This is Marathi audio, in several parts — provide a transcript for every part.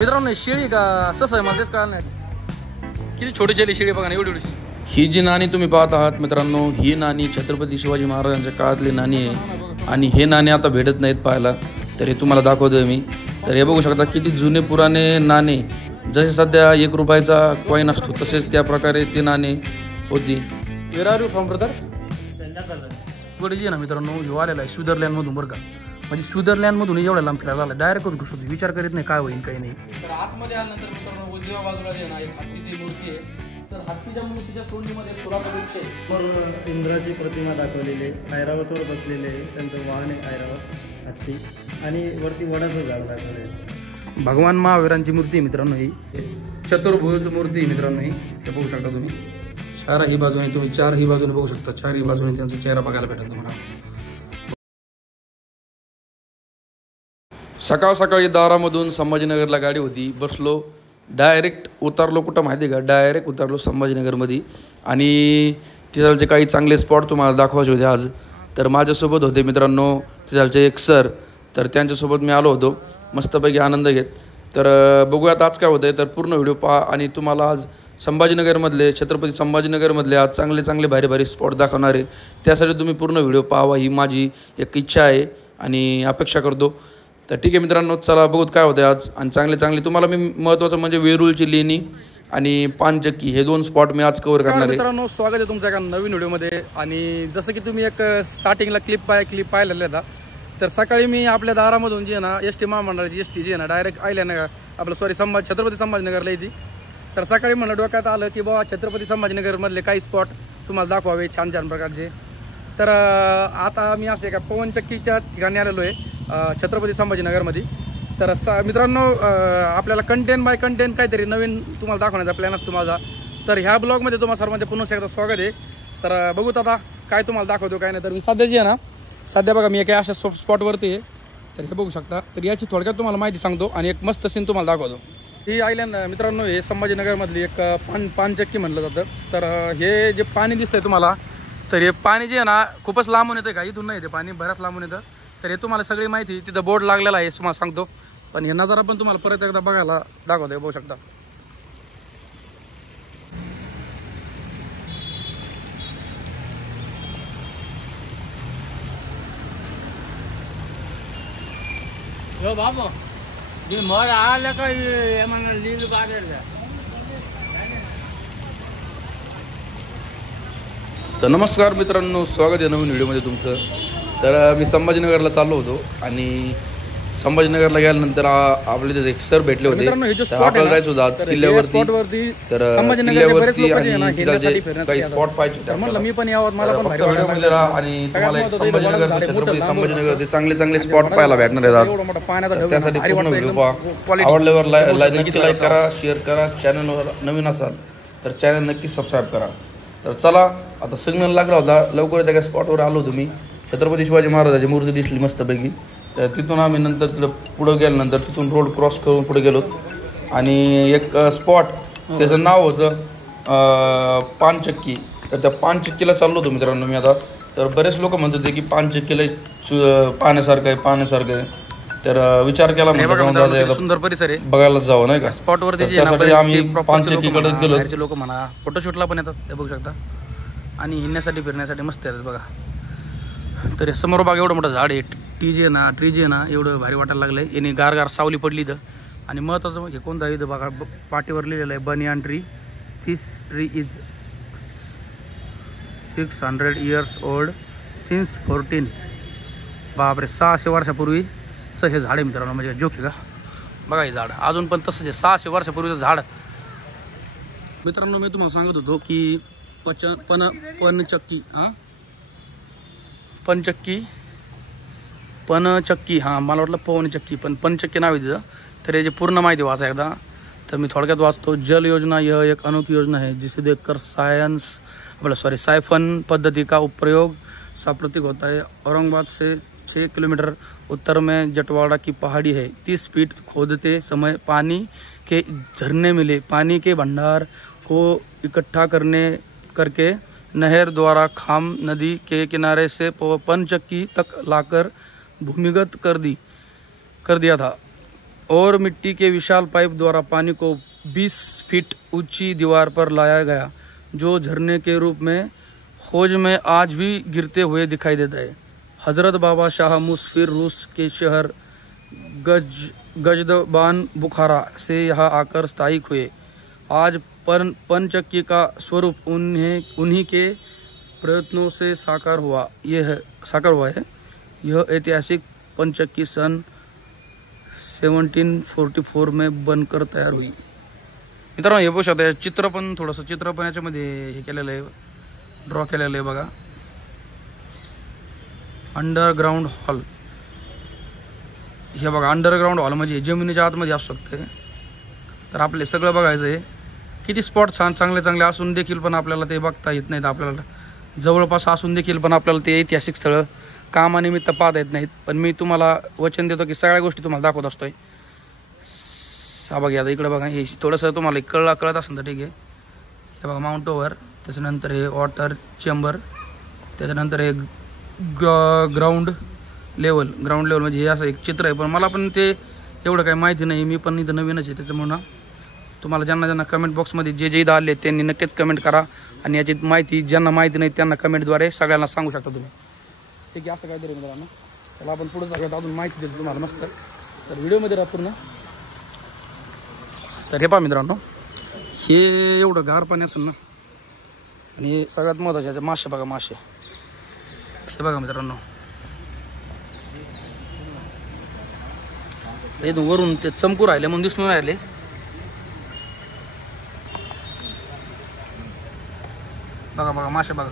मित्रांनो शेळी का सस आहे मला तेच कळलं नाही किती छोटी शेळी बघा ना एवढी एवढी। ही जी नाणी तुम्ही पाहत आहात मित्रांनो, ही नाणी छत्रपती शिवाजी महाराजांच्या काळातली नाणी आहे आणि हे नाणे आता भेटत नाहीत पाहायला, तर हे तुम्हाला दाखवतोय मी। तर हे बघू शकता किती जुने पुराणे नाणे, जसे सध्या 1 रुपयाचा कॉईन असतो तसेच त्या प्रकारे ते नाणे होती। वेर आर यू फ्रॉम ब्रदर? पुढे जी ना मित्रांनो ह्यो आलेला आहे स्वित्झर्लंडमधून बरं का, म्हणजे स्वित्झर्लंडमधून एवढ्या लांब फिरायला आला, डायरेक्ट घुसतो, विचार करीत नाही काय होईल काही नाही। तर आतमध्ये आल्यानंतर मित्रांनो उजव्या बाजूला जे ना एक हत्तीची मूर्ती आहे, तर हत्तीच्या मूर्तीच्या सोंडीमध्ये पुरातन वृक्ष आहे, इंद्राची प्रतिमा दाखवलेली आहे, ऐरावतावर बसलेले आहे, त्यांचं वाहन आहे ऐरावत हत्ती, आणि वरती वडाचं झाड दाखवले आहे। भगवान महावीरांची मूर्ती आहे मित्रांनो, ही चतुर्भुज मूर्ती आहे मित्रांनो, ही हे बघू शकता तुम्ही। चारही बाजूने तुम्ही चारही बाजूने बघू शकता, चारही बाजूने त्यांचा चेहरा बघायला भेटेल तुम्हाला। सकाळ सकाळी दारामधून संभाजीनगरला गाडी होती, बसलो, डायरेक्ट उतरलो कुठं माहिती आहे का, डायरेक्ट उतरलो संभाजीनगरमध्ये। आणि तिथालचे काही चांगले स्पॉट तुम्हाला दाखवायचे होते आज, तर माझ्यासोबत होते मित्रांनो तिथालचे एक सर, तर त्यांच्यासोबत मी आलो होतो मस्तपैकी आनंद घेत। तर बघूयात आज काय होतं आहे, तर पूर्ण व्हिडिओ पहा आणि तुम्हाला आज संभाजीनगरमधले छत्रपती संभाजीनगरमधले आज चांगले चांगले भारी भारी स्पॉट दाखवणार आहे, त्यासाठी तुम्ही पूर्ण व्हिडिओ पाहावा ही माझी एक इच्छा आहे आणि अपेक्षा करतो। तर ठीक आहे मित्रांनो, चला बघूत काय होतं आज। आणि चांगले चांगले तुम्हाला मी महत्त्वाचं म्हणजे वेरूळची लेणी आणि पानचक्की हे 2 स्पॉट मी आज कव्हर करणार आहे। मित्रांनो स्वागत आहे तुमच्या एका नवीन व्हिडिओमध्ये। आणि जसं की तुम्ही एक स्टार्टिंगला क्लिप पाहिलेला होता, तर सकाळी मी आपल्या दारामधून जी आहे ना एस टी महामंडळाची एस टी जी आहे ना डायरेक्ट आयल्यानगर आपलं छत्रपती संभाजीनगरला येते। तर सकाळी मला डोक्यात आलं की बाबा छत्रपती संभाजीनगरमधले काही स्पॉट तुम्हाला दाखवावे छान छान प्रकारचे। तर आता मी असं एका पवनचक्कीच्या ठिकाणी आलेलो आहे छत्रपती संभाजीनगरमध्ये। तर मित्रांनो आपल्याला कंटेंट बाय कंटेंट काहीतरी नवीन तुम्हाला दाखवण्याचा प्लॅन असतो माझा, तर ह्या ब्लॉगमध्ये तुम्हाला सर्वांचे पुन्हा एकदा स्वागत आहे। तर बघूत आता काय तुम्हाला दाखवतो काय नाही। तर मी सध्या जी आहे ना, सध्या बघा मी एका अशा स्पॉटवरती आहे, तर हे बघू शकता। तर याची थोडक्यात तुम्हाला माहिती सांगतो आणि एक मस्त सीन तुम्हाला दाखवतो। ही आयलँड मित्रांनो हे संभाजीनगरमधली एक पानचक्की म्हणलं जातं। तर हे जे पाणी दिसतंय तुम्हाला, तर हे पाणी जे आहे ना खूपच लांबून येतं का, इथून नाही येते पाणी, बऱ्याच लांबून येतं। तर हे तुम्हाला सगळी माहिती तिथं बोर्ड लागलेला आहे तुम्हाला सांगतो, पण हे नजारा पण तुम्हाला परत एकदा बघायला दाखवतो, बघू शकता। बाबा मर आलं का लील बाहेर। तर नमस्कार मित्रांनो, स्वागत आहे नवीन व्हिडिओमध्ये तुमचं। तर मी संभाजीनगरला चाललो होतो आणि संभाजीनगरला गेल्यानंतर आपले जे एक सर भेटले होते, आपल्याला जायचं होतं आज किल्ल्यावरती। तर किल्ल्यावरती आणि काही स्पॉट पाहिजे म्हणलं मी पण यावं, मला पण व्हिडिओमध्ये राहा आणि तुम्हाला एक संभाजीनगर छत्रपती संभाजीनगरचे चांगले चांगले स्पॉट पाहायला भेटणार आहेत आज, त्यासाठी पूर्ण व्हिडिओ पहा। आवडल्यावर नक्की लाईक करा, शेअर करा, चॅनलवर नवीन असाल तर चॅनल नक्की सबस्क्राईब करा। तर चला आता सिग्नल लागला होता, लवकरच एका स्पॉटवर आलो होतो मी, छत्रपती शिवाजी महाराजांची मूर्ती दिसली मस्तपैकी। तर तिथून आम्ही नंतर तिथं पुढं गेल्यानंतर तिथून रोड क्रॉस करून पुढे गेलो आणि एक स्पॉट त्याचं नाव होतं पानचक्की। तर त्या पानचक्कीला चाललो होतो मित्रांनो मी आता। तर बरेच लोक म्हणत होते की पानचक्कीला पाहण्यासारखं आहे। तर विचार केला सुंदर परिसर आहे, बघायला जावं नाही का स्पॉटवरती। त्यासाठी आम्ही पानचक्कीकडे गेलो, बाहेरचे लोक म्हणा फोटोशूटला पण येतात, हे बघू शकता, आणि हिंडण्यासाठी फिरण्यासाठी मस्त येतात बघा। तर समोर बाग एवढं मोठं झाड आहे, ट्री जे आहे ना एवढं भारी वाटायला लागलं आहे, याने गार सावली पडली इथं। आणि महत्त्वाचं म्हणजे कोणता इथं बघा पाठीवर लिहिलेलं आहे banyan tree, this tree is 600 years old since 14। बापरे, 600 वर्षापूर्वीचं हे झाड आहे मित्रांनो, म्हणजे जोक आहे का बघा, हे झाड अजून पण तसंच आहे, 600 वर्षापूर्वीचं झाड। मित्रांनो मी तुम्हाला सांगत होतो की पनचक्की हां मला वाटलं पवनचक्की, पण पनचक्की नाव आहे तिथं। तर याची पूर्ण माहिती वाचा एकदा, तर मी थोडक्यात वाचतो। जल योजना यह एक अनोखी योजना है जिसे देखकर साइफन पद्धति का प्रयोग साप्रतिक होता है। औरंगाबाद से 6 किलोमीटर उत्तर में जटवाड़ा की पहाड़ी है। 30 फीट खोदते समय पानी के झरने मिले, पानी के भंडार को इकट्ठा करके नहर द्वारा खाम नदी के किनारे से पनचक्की तक लाकर भूमिगत कर दिया था। और मिट्टी के विशाल पाइप द्वारा पानी को 20 फीट ऊंची दीवार पर लाया गया, जो झरने के रूप में खोज में आज भी गिरते हुए दिखाई देता है। हजरत बाबा शाह मुसफिर रूस के शहर गजदबान बुखारा से यहाँ आकर स्थायिक हुए। आज पंचक्की का स्वरूप उन्हीं के प्रयत्नों से साकार हुआ है। यह ऐतिहासिक पंचक्की सन 1744 में बनकर तयार हुई। मित्रांनो, हे बघू शकता, चित्र पण थोडंसं चित्र पण याच्यामध्ये हे केलेलं आहे, ड्रॉ केलेलं आहे बघा। अंडरग्राउंड हॉल, हे बघा अंडरग्राउंड हॉल म्हणजे जमिनीच्या आतमध्ये असू शकते। तर आपले सगळं बघायचं आहे, किती स्पॉट चांगले असून देखील पण आपल्याला ते बघता येत नाहीत, आपल्याला जवळपास असून देखील पण आपल्याला ते ऐतिहासिक स्थळं कामानिमित्त पाहता येत नाहीत। पण मी तुम्हाला वचन देतो की सगळ्या गोष्टी तुम्हाला दाखवत असतोय। बघा आता इकडे बघा, हे थोडंसं तुम्हाला कळत असेल तर ठीक आहे। हे बघा माउंट ओव्हर, त्याच्यानंतर हे वॉटर चेंबर, त्याच्यानंतर हे ग्राउंड लेवल म्हणजे हे असं एक चित्र आहे। पण मला पण ते एवढं काही माहिती नाही, मी पण इथं नवीनच आहे, त्याच्यामुळे तुम्हाला ज्यांना कमेंट बॉक्समध्ये जे इथं आले त्यांनी नक्कीच कमेंट करा, आणि याची माहिती ज्यांना माहिती नाही त्यांना कमेंटद्वारे सगळ्यांना सांगू शकता तुम्ही, ठीक आहे। असं काहीतरी मित्रांनो, चला आपण पुढे जाऊयात, अजून माहिती देतो तुम्हाला मस्त। तर व्हिडिओमध्ये राहा पूर्ण। तर हे पहा मित्रांनो, हे एवढं गार पाणी असेल ना, आणि सगळ्यात महत्त्वाचे मासे बघा, मासे हे बघा मित्रांनो, इथून वरून ते चमकू राहिले म्हणून दिसून राहिले। बघा मासे बघा,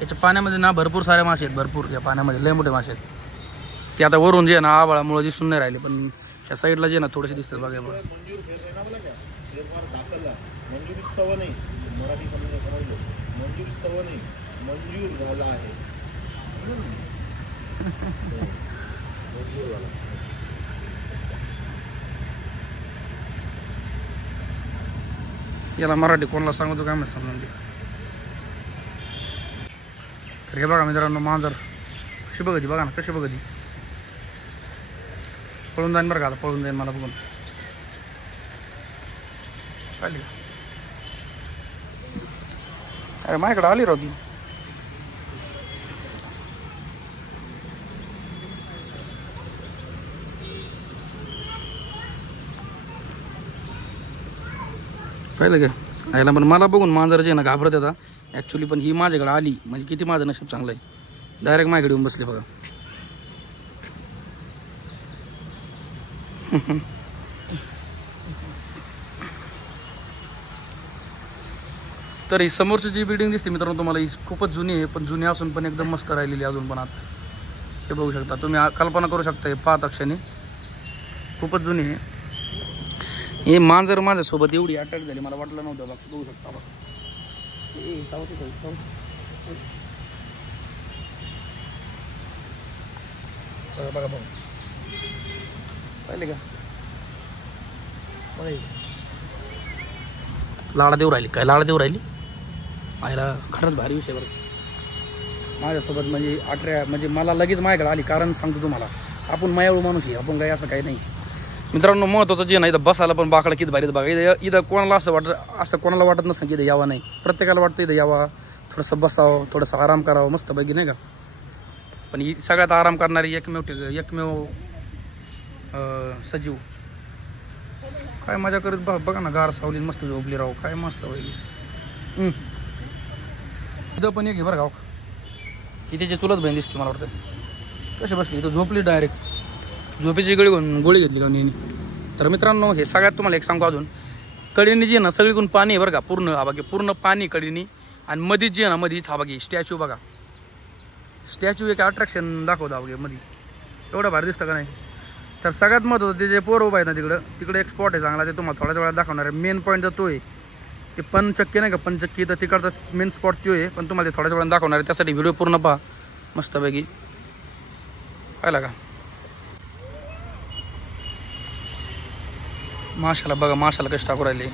याच्या पाण्यामध्ये ना भरपूर सारे मासे आहेत, भरपूर या पाण्यामध्ये लय मोठे मासे आहेत। ते आता वरून जे आहे ना आभाळामुळे दिसून नाही राहिले, पण त्या साईडला जे ना थोडेसे दिसतात बघा। याला मराठी कोणाला सांगतो काय माहिती समजून। तर हे बघा मित्रांनो, मांजर कशी बघती बघा ना, कशी बघती, पळून जाईन बरं का, आता पळून जाईन मला बघून, पाहिली अरे माझ्याकडे आली राहती। पाहिलं का आयला, पण मला बघून मांजर जे ना घाबरत येतात ॲक्च्युली, पण ही माझ्याकडे आली म्हणजे किती माझं नशीब चांगलं आहे, डायरेक्ट माझ्याकडे येऊन बसले बघा। तर ही समोरची जी बिल्डिंग दिसते मित्रांनो तुम्हाला, ही खूपच जुनी आहे, पण जुनी असून पण एकदम मस्त राहिलेली अजून पण। आता हे बघू शकता तुम्ही, कल्पना करू शकता, हे पाहता क्षणी खूपच जुनी आहे। हे मांजर माझ्यासोबत एवढी अटॅक झाली मला वाटलं नव्हतं बघ, बघू शकता बघ, बघा बघा, पाहिले का लाडा देऊ राहिली, काय लाडा देऊ राहिली आयला, खरंच भारी विषय बरं माझ्यासोबत। म्हणजे मला लगेच माझ्याकडे आली, कारण सांगतो तुम्हाला, आपण मायाळू माणूस आहे, आपण काही असं काही नाही मित्रांनो। महत्त्वाचं जे ना, इथं बसायला पण बाकडं किती भारीत बघा। इथं कोणाला असं कोणाला वाटत नसतं की इथं यावं नाही, प्रत्येकाला वाटतं इथं यावा, थोडंसं बसावं, थोडंसं आराम करावं मस्त पैकी नाही का। पण ही सगळ्यात आराम करणारी एकमेव सजीव काय मजा करत बघा ना, गार सावलीत मस्त झोपली राहू, काय मस्त होईल। इथं पण एक बरं गाव, ही त्याची चुलत बहीण दिसते मला वाटतं, कशी बसली इथं झोपली, डायरेक्ट झोपेची गोळी घेतली का नेहमी। तर मित्रांनो, हे सगळ्यात तुम्हाला एक सांगू अजून, कडीनी जी आहे ना सगळीकडून पाणी आहे बरं का, पूर्ण हा बाकी पूर्ण पाणी कडीनी, आणि मधीच जे आहे ना मधीच हा बाकी स्टॅच्यू बघा, स्टॅच्यू एक अट्रॅक्शन दाखवता बघा मध्ये, एवढं भारी दिसतं का नाही। तर सगळ्यात महत्त्वाचं ते जे पोरं उभं आहे ना तिकडे एक स्पॉट आहे चांगला, ते तुम्हाला थोड्या वेळात दाखवणार आहे। मेन पॉईंट जर तो आहे, ते पंचक्की नाही का, पंचक्की तर तिकडचा मेन स्पॉट तो आहे, पण तुम्हाला ते थोड्या वेळात दाखवणार आहे, त्यासाठी व्हिडिओ पूर्ण पहा मस्तपैकी, पाहिला का। माशाला बघा, माशाला कशी टाकू राहिले,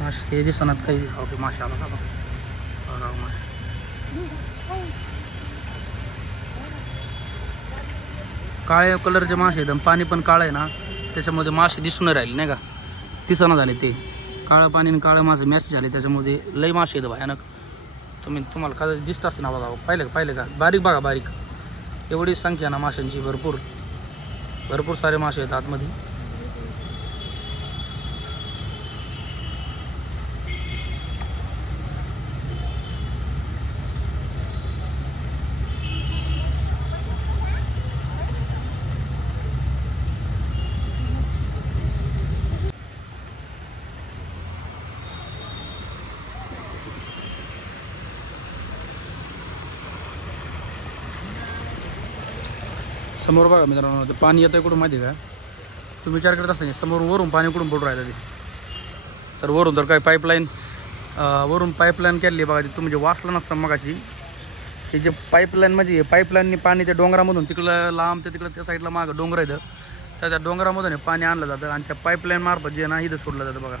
मासे हे दिसणार काही ओके मासे आला का मासे काळ्या कलरचे मासे एकदम पाणी पण काळं आहे ना त्याच्यामध्ये मासे दिसून राहिले नाही का दिसना झाले ते काळं पाणी आणि काळं मासे मॅच झाले त्याच्यामध्ये लई मासे आहेत भयानक तुम्हाला का दिसत असते ना बघा पाहिलं का बारीक बघा बारीक एवढी संख्या ना माशांची भरपूर सारे मासे आहेत आतमध्ये समोर बघा मित्रांनो ते पाणी येतं कुठून माहिती का तुम्ही विचार करत असता समोर वरून पाणी कुठून पडून राहिलं ते तर वरून तर काय पाईपलाईन वरून पाईपलाईन केली बघा तुम्ही जे वाचलं नसतं मगाची हे जे पाईपलाईन म्हणजे पाईपलाईनने पाणी त्या डोंगरामधून तिकडं लांब ते तिकडं त्या साईडला मागं डोंगर येतं तर त्या डोंगरामधून पाणी आणलं जातं आणि त्या पाईपलाईन मार्फत जे ना इथं सोडलं जातं बघा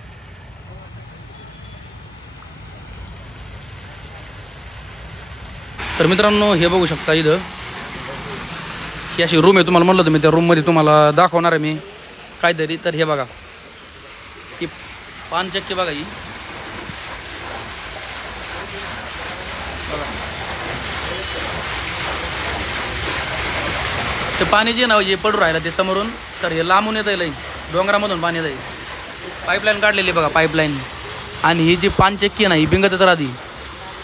तर मित्रांनो हे बघू शकता इथं ही अशी रूम आहे तुम्हाला म्हणलं होतं मी त्या रूममध्ये तुम्हाला दाखवणार आहे मी काहीतरी तर हे बघा ही पानचक्की बघा ही बघा ते पाणी जे ना जे पडू राहिलं ते समोरून तर हे लांबून येतं लई डोंगरामधून पाणी येतं पाईपलाईन काढलेली बघा पाईपलाईन आणि ही जी पानचक्की आहे ना ही बिंगत तर आधी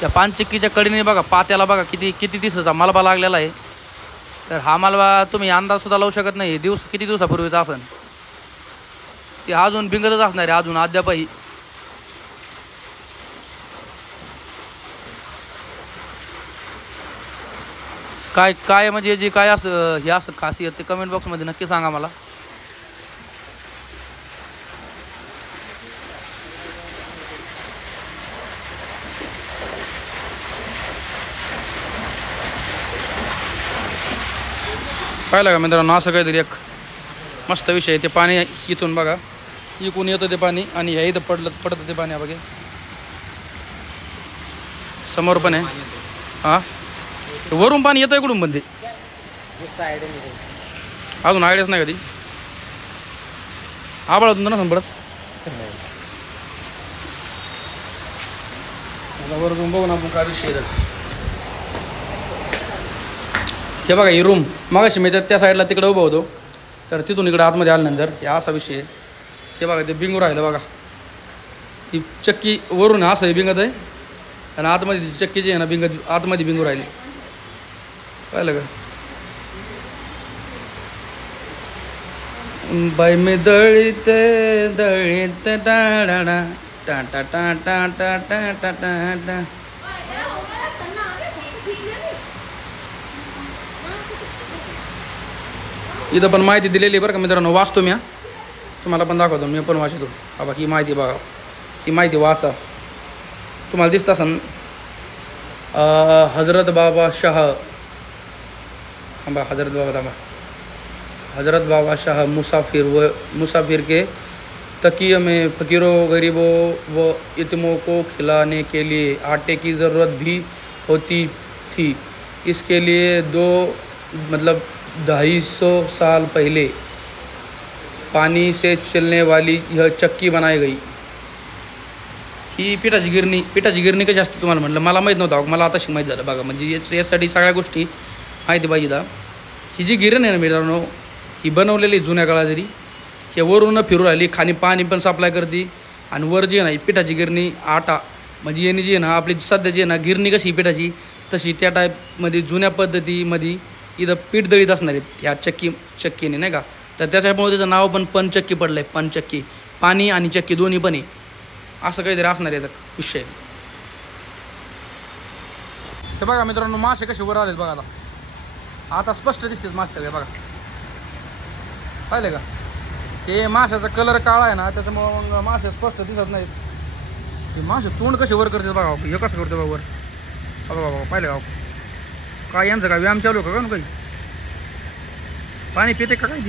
त्या पानचक्कीच्या कडेने बघा पात्याला बघा किती दिवसाचा मलबा लागलेला आहे तर हा मालवा तुम्ही अंदाज सुद्धा लावू शकत नाही किती दिवसापूर्वीचा असन ते अजून बिंगतच असणार आहे अजून अद्यापही काय म्हणजे जे काय असं हे असं खासियत ते कमेंट बॉक्समध्ये नक्की सांगा मला पाहिलं का मित्रांनो असं काहीतरी एक मस्त विषय आहे ते पाणी इथून बघा इकून येतं ते पाणी आणि ह्या इथं पडतं ते पाणी बघे समोर पण आहे हां वरून पाणी येतं इकडून पण ते अजून आयडियाच नाही कधी आबाळातून तर नसं पडत वरून बघून आपण काय विषय हे बघा ही रूम मगाशी मी त्या साईडला तिकडे उभं होतो तर तिथून इकडे आतमध्ये आल्यानंतर हे असा विषय आहे हे बघा ते बिंगू राहिलं बघा ती चक्की वरून असं बिंगत आहे आणि आतमध्ये ती चक्की जी आहे ना बिंगत आतमध्ये बिंगू राहिली पाहिलं का बाई मी दळीत टाळा टा टा टा टा टा टा टा टा टा इथं पण माहिती दिलेली बरं का मित्रांनो वाचतो मी तुम्हाला पण दाखवतो मी पण वाचतो बाबा ही माहिती बघा ही माहिती वाचा तुम्हाला दिसत असन हजरत बाबा शाह हजरत बाबा शाह मुसाफिर के तकिए में फ़कीरों गरीबों व यतीमों को खिलाने के लिए आटे की ज़रूरत भी होती थी इसके लिए 250 साल पहले पानी से चलने वाली यह चक्की बनाई गई ही पिठाची गिरणी कशी असते तुम्हाला म्हटलं मला माहीत नव्हतं मला आताशी माहीत झालं बघा म्हणजे यासाठी सगळ्या गोष्टी माहिती पाहिजे दा ही जी गिरण आहे ना मित्रांनो ही बनवलेली जुन्या काळात जरी हे वरून फिरू राहिली खाली पाणी पण सप्लाय करते आणि वर जी आहे ना ही पिठाची गिरणी आटा म्हणजे यांनी जी आहे ना आपली सध्याची आहे ना गिरणी कशी पिठाची तशी त्या टाईपमध्ये जुन्या पद्धतीमध्ये इथं पीठ दळीत असणार आहेत ह्या चक्कीने नाही का तर त्याच्यामुळे त्याचं नाव पण पनचक्की पडलं आहे पनचक्की पाणी आणि चक्की दोन्ही पण आहे असं काहीतरी असणार आहे याचा विषय ते बघा मित्रांनो मासे कसे वर आलेत बघा आता स्पष्ट दिसतात मासे सगळे बघा पाहिले का हे माशाचा कलर काळा आहे ना त्याच्यामुळं मग मासे स्पष्ट दिसत नाहीत हे मासे तोंड कसे वर करतात बघा हे कसं करते बघा वर बघा बाबा पाहिले का काय यांचं काय व्यायाम चालू का ना काही पाणी पिते का काय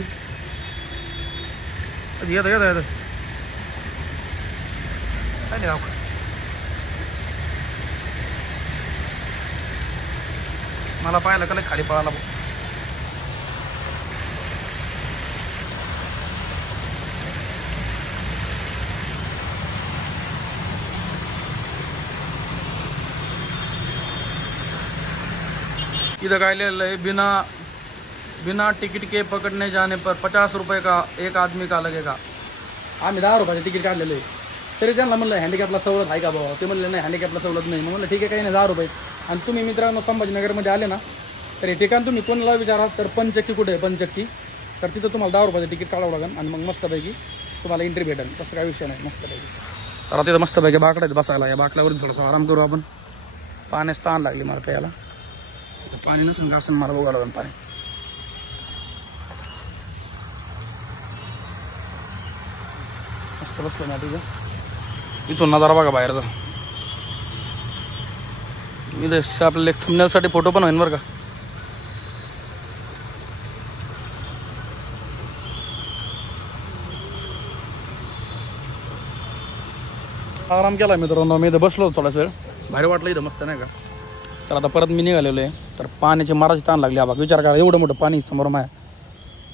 ती येतं काय नाही मला पाहायला का खाली पळाला इधर काय लिहिलेलं आहे बिना टिकट के पकड़ने जाने पर 50 रुपये का एक आदमी का लगेगा. आम्ही 10 रुपयाचे तिकीट काढलेलं आहे. तरी त्यांना म्हणलं हँडिकॅपला सवलत आहे का बाबा. ते म्हणले नाही हँडिकॅपला सवलत नाही. म्हणलं ठीक आहे काही नाही 10 रुपये. आणि तुम्ही मित्रांनो संभाजीनगरमध्ये आले ना तर हे ठिकाण तुम्ही कोणाला विचारा तर पंचक्की कुठे आहे पंचक्की तर तिथं तुम्हाला 10 रुपयाचं तिकीट काढावं लागेल आणि मग मस्तपैकी तुम्हाला एंट्री भेटेल. तसं काही विषय नाही मस्तपैकी. तर तिथं मस्तपैकी बाकडं आहेत बसायला. या बाकड्यावरून थोडंसं आराम करू आपण. पाण्यास ताण लागली मला प्यायला. पाणी नसून का असं मला बघावं लागेल पाणी. मस्त बसलो ना तिथं. इथून नजारा बघा बाहेरचा. इथं आपल्याला एक थंबनेलसाठी फोटो पण होईल बरं का. आराम केला मित्रांनो. मी इथं बसलो थोडाच वेळ. भारी वाटलं इथं मस्त नाही का. तर आता परत मी निघालेलो आहे. तर पाण्याची माराची ताण लागली. आबा विचार करा एवढं मोठं पाणी समोर माया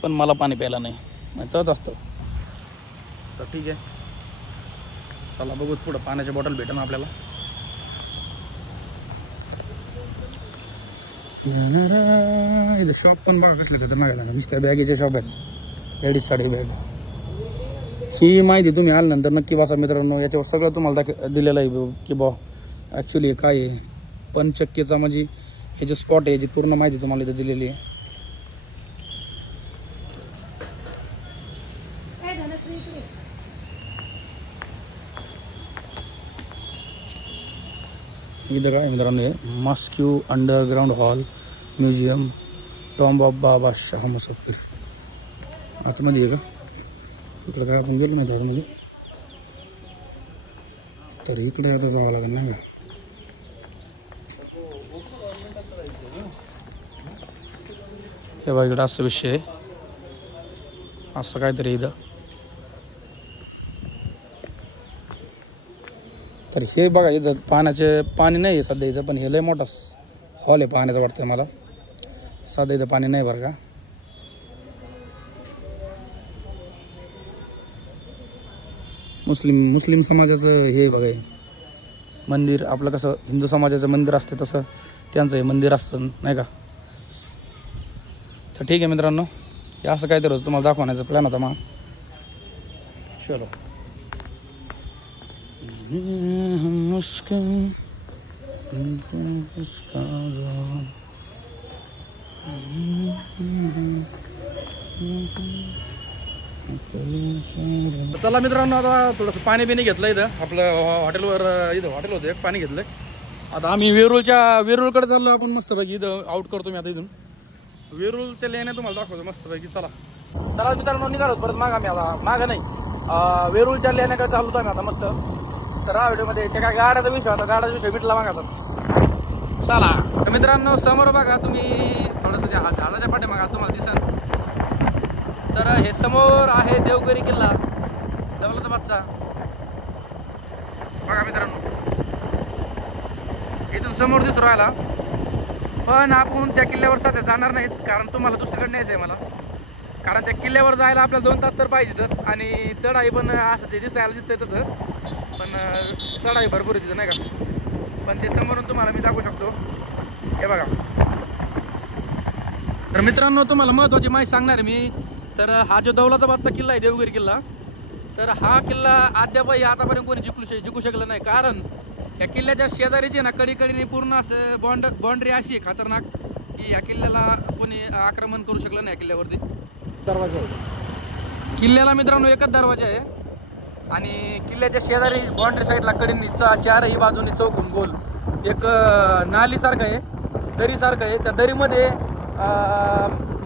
पण मला पाणी प्यायला नाही तच असतं. तर ठीक आहे चला बघूच पुढं पाण्याची बॉटल भेटेल आपल्याला. इथे शॉप पण बघा कसले खतरनाक आहे. नुसत्या बॅगेचे शॉप आहेत. Ladies sari bag. ही माहिती तुम्ही आल्यानंतर नक्की वाचा मित्रांनो. याच्यावर सगळं तुम्हाला दिलेलं आहे की बा ॲक्च्युली काय आहे. पंचक्कीचा म्हणजे हे जे स्पॉट आहे याची पूर्ण माहिती तुम्हाला इथं दिलेली आहे. इथं काय मित्रांनो mosque underground hall museum tomb of बाबा शाह मुसफ्फर आतमध्ये आहे का. इकडे काय आपण गेलो नाही आतमध्ये. तर इकडे आता जावं लागेल नाही का. हे बघा इकडं असं विषय आहे. असं काहीतरी इथं. तर हे बघा इथं पाणी नाही आहे सध्या इथं पण हे लय मोठा हॉल आहे पाण्याचं वाटतं मला. सध्या इथं पाणी नाही बरं का. मुस्लिम समाजाचं हे बघा मंदिर. आपलं कसं हिंदू समाजाचं मंदिर असतं तसं त्यांचं हे मंदिर असतं नाही का. तर ठीक आहे मित्रांनो हे असं काहीतरी होतं तुम्हाला दाखवण्याचा प्लॅन होता मग. चलो चला मित्रांनो आता थोडंसं पाणी बिणी घेतलं इथं आपलं हॉटेलवर. इथं हॉटेल होतं एक पाणी घेतलं. आता आम्ही वेरूळकडे चाललो आपण मस्तपैकी. इथं आउट करतो मी आता इथून. वेरूळच्या लेण्या तुम्हाला दाखवतो मस्तपैकी. चला मित्रांनो निघालो परत मागा. मी आता मागं नाही वेरूळच्या लेण्याकडे चाललो होतो आम्ही आता मस्त. तर हा व्हिडिओमध्ये ते काय गाड्याचा विषय होता. गाड्याचा विषय मिटला मागाचा. चला तर मित्रांनो समोर बघा तुम्ही थोडंसं त्या झाडाच्या पाठीमागा तुम्हाला दिसन. तर हे समोर आहे देवगिरी किल्ला दौलताबादचा. बघा मित्रांनो इथून समोर दिसून राहिला. पण आपण त्या किल्ल्यावर सध्या जाणार नाहीत कारण तुम्हाला दुसरीकडे न्यायचं आहे मला. कारण त्या किल्ल्यावर जायला आपल्याला 2 तास तर पाहिजेतच. आणि चढाई पण असं ते दिसायला दिसतंय तसं पण चढाई भरपूर आहे तिथं नाही का. पण ते समोरून तुम्हाला मी दाखवू शकतो. हे बघा. तर मित्रांनो तुम्हाला महत्त्वाची माहिती सांगणार आहे मी. तर हा जो दौलताबादचा किल्ला आहे देवगिरी किल्ला तर हा किल्ला अद्यापही आतापर्यंत कोणी जिंकू शकलं नाही. कारण या किल्ल्याच्या शेजारीचे ना कडीकडीने पूर्ण असं बाउंड्री अशी आहे खतरनाक की या किल्ल्याला कोणी आक्रमण करू शकलं नाही. किल्ल्यावरती दरवाजा आहे. किल्ल्याला मित्रांनो एकच दरवाजा आहे. आणि किल्ल्याच्या शेजारी बाउंड्री साईडला कडींनी 4ही बाजूनी चौकून गोल एक नालीसारखं आहे. दरीसारखं आहे. त्या दरीमध्ये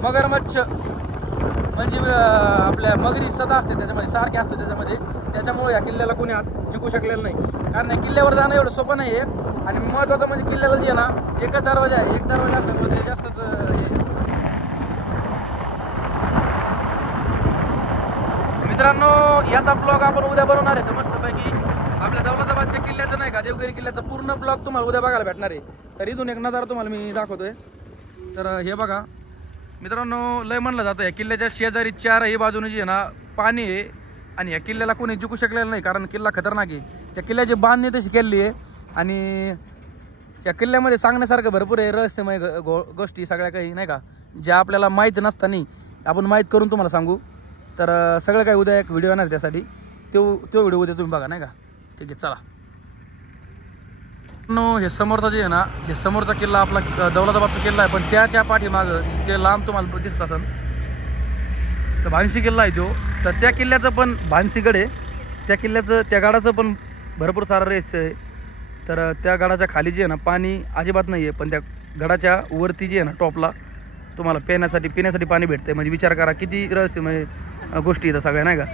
मगरमच्छ म्हणजे आपल्या मगरी सदा असते त्याच्यामध्ये सारखे असते त्याच्यामध्ये. त्याच्यामुळे या किल्ल्याला कोणी जिंकू शकलेलं नाही. कारण या किल्ल्यावर जाणं एवढं सोपं नाही आहे. आणि महत्त्वाचं म्हणजे किल्ल्याला जे ना एकच दरवाजा आहे. एक दरवाजा असल्यामुळे ते जास्तच हे. मित्रांनो याचा ब्लॉग आपण उद्या बनवणार आहे तर मस्तपैकी आपल्या दौलताबादच्या किल्ल्याचं नाही का, देवगिरी किल्ल्याचा पूर्ण ब्लॉग तुम्हाला उद्या बघायला भेटणार आहे. तर इथून एक नजारा तुम्हाला मी दाखवतोय. तर हे बघा मित्रांनो, लय म्हणलं जातं या किल्ल्याच्या शेजारी चारही बाजूने जी आहे ना पाणी आहे आणि या किल्ल्याला कोणी जिंकू शकलेलं नाही, कारण किल्ला खतरनाक आहे. त्या किल्ल्याची बांधणी तशी केलेली आहे आणि या किल्ल्यामध्ये सांगण्यासारखं भरपूर आहे, रहस्यमय गोष्टी सगळ्या काही नाही का, ज्या आपल्याला माहीत नसताना आपण माहीत करून तुम्हाला सांगू. तर सगळं काही उद्या एक व्हिडिओ येणार त्यासाठी, तो व्हिडिओ उद्या तुम्ही बघा नाही का. ठीक आहे चला. हे समोरचा जे आहे ना, हे समोरचा किल्ला आपला दौलताबादचा किल्ला आहे, पण त्याच्या पाठीमागं ते लांब तुम्हाला दिसत असेल तर भानसी किल्ला आहे तो. तर त्या किल्ल्याचं पण भानसीगड आहे, त्या किल्ल्याचं त्या गडाचं पण भरपूर सारा रहस्य आहे. तर त्या गडाच्या खाली जे आहे ना पाणी अजिबात नाही आहे, पण त्या गडाच्या वरती जे आहे ना टॉपला तुम्हाला पिण्यासाठी पाणी भेटते. म्हणजे विचार करा किती रहस्यमय गोष्टी आहेत सगळ्या नाही का.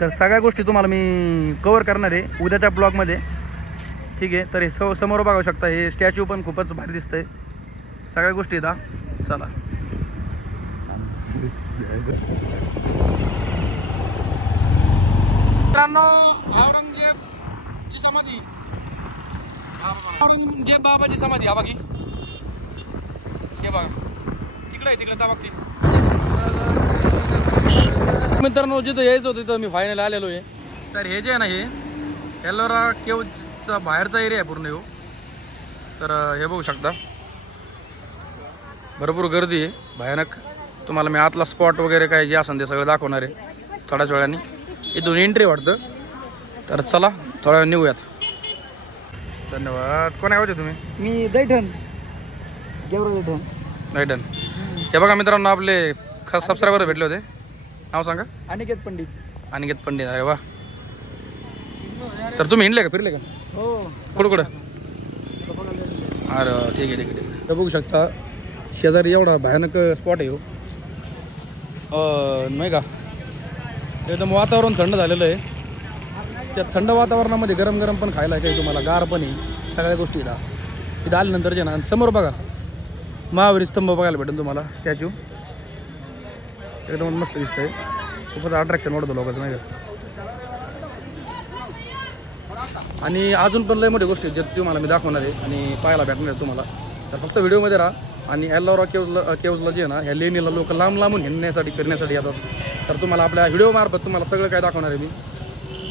तर सगळ्या गोष्टी तुम्हाला मी कवर करणार आहे उद्याच्या ब्लॉगमध्ये. ठीक आहे. तर हे समोर बघू शकता, हे स्टॅच्यू पण खूपच भारी दिसतंय, सगळ्या गोष्टी येतात. चला मित्रांनो, औरंगजेबची समाधी, औरंगजेब बाबाची समाधी हा बाकी हे बघा तिकडे ता बघती. मित्रांनो, जिथं यायचं होतं तिथं मी फायनल आलेलो आहे. तर हे जे आहे ना, हे एलोरा केव्हचा बाहेरचा एरिया आहे पूर्ण हो. तर हे बघू शकता, भरपूर गर्दी आहे भयानक. तुम्हाला मी आतला स्पॉट वगैरे काय जे असेल ते सगळं दाखवणार आहे थोड्याच वेळाने. इथून एंट्री वाटतं. तर चला थोड्या वेळ निघूयात. धन्यवाद. कोण आहे तुम्ही? मी दैठण. दैठण. हे बघा मित्रांनो, आपले खास सबस्क्रायबर भेटले होते. नाव सांगा. अनिकेत पंडित. अनिकेत पंडित. अरे वा. तर तुम्ही हिंडले का, फिरले का? हो. कुठं? अरे ठीक आहे. तर बघू शकता शेजारी एवढा भयानक स्पॉट आहे हो, नाही का. एकदम वातावरण थंड झालेलं आहे. त्या थंड वातावरणामध्ये गरम पण खायला काही तुम्हाला, गार पण आहे, सगळ्या गोष्टी इथं आल्यानंतर जे ना समोर बघा महावीर स्तंभ बघायला भेटेल तुम्हाला, स्टॅच्यू एकदम मस्त दिसतंय. खूपच अट्रॅक्शन वाढतं लोकांचं नाही का. आणि अजून पण लय मोठी गोष्टी ज्या तुम्हाला मी दाखवणार आहे आणि पाहायला भेटणार आहे तुम्हाला. तर फक्त व्हिडिओमध्ये राहा. आणि एल्लोरा केव्जला जे आहे ना, ह्या लेणीला लोक लांबून हिंडण्यासाठी फिरण्यासाठी येतात. तर तुम्हाला आपल्या व्हिडिओमार्फत तुम्हाला सगळं काय दाखवणार आहे मी.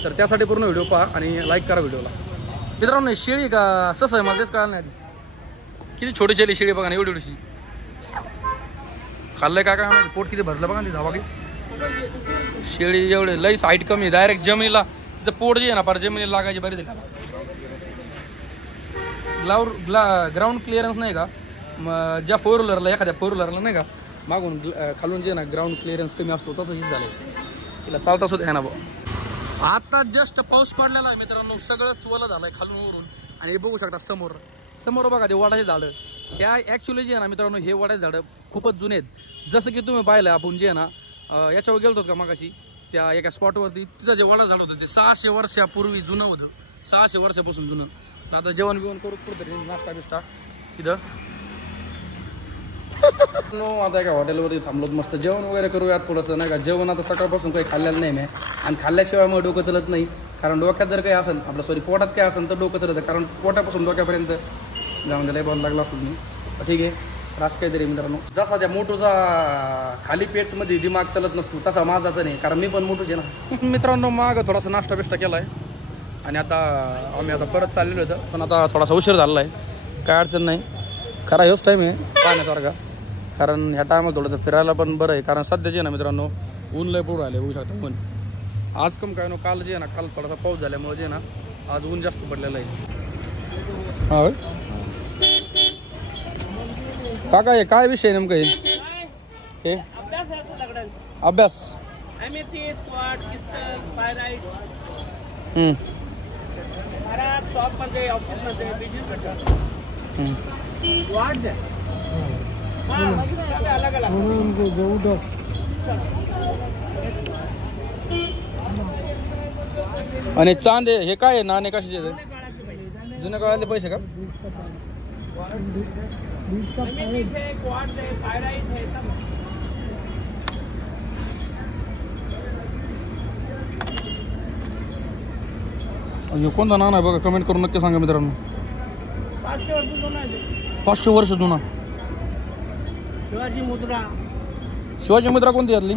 तर त्यासाठी पूर्ण व्हिडिओ पहा आणि लाईक करा व्हिडिओला. मित्रांनो, शेळी का सस आहे मला तेच कळलं नाही. किती छोटी शेळी शेळी बघा ना, एवढीशी खाल्लंय काय माहिती, पोट किती भरलं बघा. ती धावा की शेळी एवढे लईच हाईट कमी, डायरेक्ट जमिनीला तिथं पोट जे आहे ना फार जमिनीला लागायची बरी. ग्राउंड क्लिअरन्स नाही का, ज्या फोर व्हीलरला एखाद्या फोर व्हीलरला नाही का मागून खालून जे ना ग्राउंड क्लिअरन्स कमी असतो तसंच झालं. तिला चालता सुद्धा आहे ना भाऊ. आता जस्ट पाऊस पडलेला आहे मित्रांनो, सगळंच ओलं झालंय खालून वरून. आणि हे बघू शकता समोर बघा ते वडाचे झाडं. ह्या ॲक्च्युली जे आहे ना मित्रांनो, हे वडाचे झाडं खूपच जुने आहेत. जसं की तुम्ही पाहिलं आपण जे आहे ना याच्यावर गेलो होतो का मगाशी त्या एका स्पॉटवरती, तिथं जे वडा झाड होतं ते 600 वर्षापूर्वी जुनं होतं. 600 वर्षापासून जुनं. तर आता जेवण करू कुठंतरी नाश्ता बिस्टा तिथं. आता एका हॉटेलवरती थांबलोत, मस्त जेवण वगैरे करूयात थोडंसं नाही का. जेवण आता सकाळपासून काही खाल्लेलं नाही मी, आणि खाल्ल्याशिवाय मग डोकं चलत नाही. कारण डोक्यात जर काही असेल आपलं पोटात काय असेल तर डोकं चलतं. कारण पोटापासून डोक्यापर्यंत जाऊन त्याला बॉल लागला असतो मी. ठीक आहे. रास काहीतरी मित्रांनो, जसा त्या मोठूचा खाली पेटमध्ये दिमाग चलत नसतो तसा माझाचा नाही, कारण मी पण मोठूच आहे ना. मित्रांनो, मागं थोडासा नाश्ता बिष्टा केला आहे आणि आता आम्ही परत चाललेलो होतं, पण आता थोडासा उशीर झालेला आहे. काय अडचण नाही, खरा हेच टाईम आहे पाहण्यासारखा. कारण ह्या टायमाला थोडंसं फिरायला पण बरं आहे. कारण सध्या जे ना मित्रांनो ऊन लय पूर आले होऊ शकतं. ऊन आज कम काय काल जे ना, काल थोडासा पाऊस झाल्यामुळे जे ना आज ऊन जास्त पडलेलं आहे. हा काका, हे काय विषय नेमकं हे अभ्यास? आणि चांदे हे काय आहे, नाणे कशाचे जुन्या काळातले पैसे का? अयो कोणता नाणं आहे बघा, कमेंट करून नक्की सांगा मित्रांनो. 500 वर्ष जुना. शिवाजी मुद्रा कोणती यातली?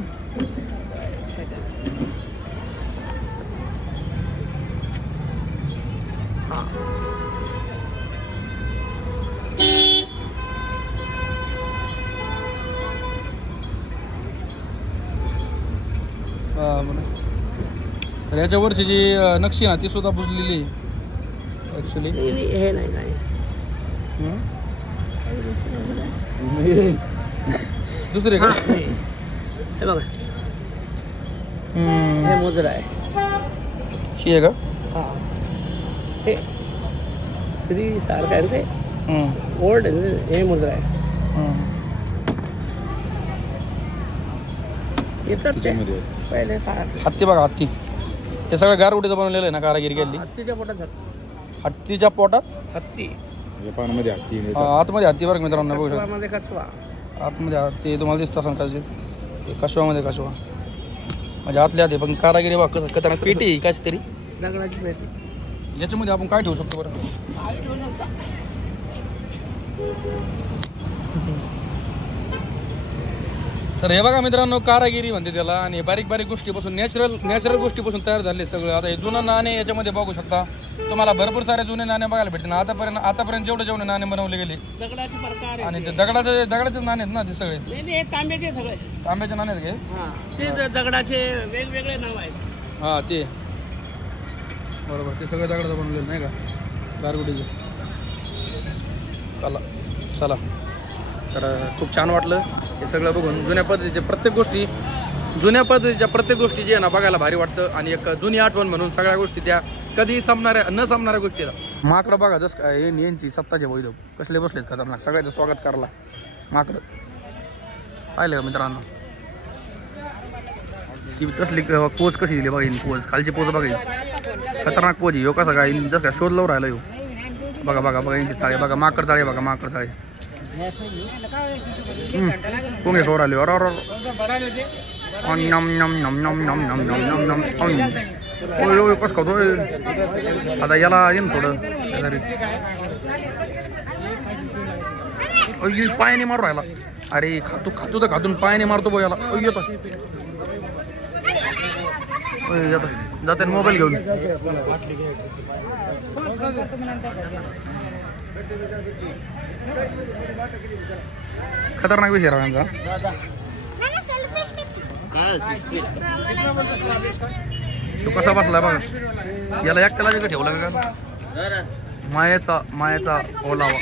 तर याच्या वरची जी नक्षी ना ती सुद्धा बुजलेली ऍक्च्युली. हे नाही दुसरे का? हे बघा, हे मुद्रा आहे. ही आहे का? हा, हे श्री सारखं आहे ते ओल्ड हे मुद्रा आहे. येतात ते पहिले काळात. हत्ती बघा, हत्ती. हे सगळं गारगुटीचं बनवलेलं आहे ना, कारागिरी केली. हत्तीच्या पोटात हत्तीच्या पोटात हत्ती, जपानमध्ये हत्ती. आतमध्ये हत्ती बरं मित्रांनो, बघू शकता. कछवामध्ये कछवा, आतमध्ये हत्ती तुम्हाला दिसत असं कदाचित. कशवामध्ये कशवा म्हणजे आतल्या आधी, पण कारागिरी बघ कसं कथा पेटी काच तरी दगडाची पेटी. याच्यामध्ये आपण काय ठेवू शकतो बरं? तर हे बघा मित्रांनो, कारागिरी म्हणते त्याला. आणि बारीक बारीक गोष्टीपासून नॅचरल गोष्टीपासून तयार झाले सगळं. आता हे जुनं नाणे याच्यामध्ये बघू शकता तुम्हाला, भरपूर सारे जुने नाणे बघायला भेटतील. आतापर्यंत जेवढे नाणे बनवले गेले दगडाचे प्रकार आहे. आणि ते दगडाचे नाणे आहेत ना ते सगळे. नाही, हे तांब्याचे सगळे. तांब्याचे नाणे आहेत ते दगडाचे वेगवेगळे नाव आहेत. हा ते बरोबर, ते सगळे दगडाचं बनवलेलं नाही का, गारगुटीचे. चला तर खूप छान वाटलं हे सगळं बघून. जुन्या पद्धतीच्या प्रत्येक गोष्टी जी आहे ना बघायला भारी वाटतं. आणि एक जुनी आठवण म्हणून सगळ्या गोष्टी त्या कधी न संपणाऱ्या गोष्टी. माकडं बघा, जस काय यांची सत्ताचे वैद कसले बसलेत खतरनाक. सगळ्याचं स्वागत करायला माकडं पाहिलं का मित्रांनो? ती कसली पोज कशी दिली बघा, पोज खालची पोज बघा, खतरनाक पोज. यो कसा काय जसं काय शोध लावून राहिला. यो बघा बघा बघा यांची चाळे बघा, माकड चाळे बघा, माकड चाळे. पुंगे सोर आले. कस खातोय आता याला येईन थोडं पायाने मारू राहिला. अरे खातो तर खातून पायाने मारतो बघ याला. येतो जाते मोबाईल घेऊन. खतरनाक विषय राहा. तो कसा बसला बघा, याला एकट्याला जग ठेवला का? मायाचा ओलावा.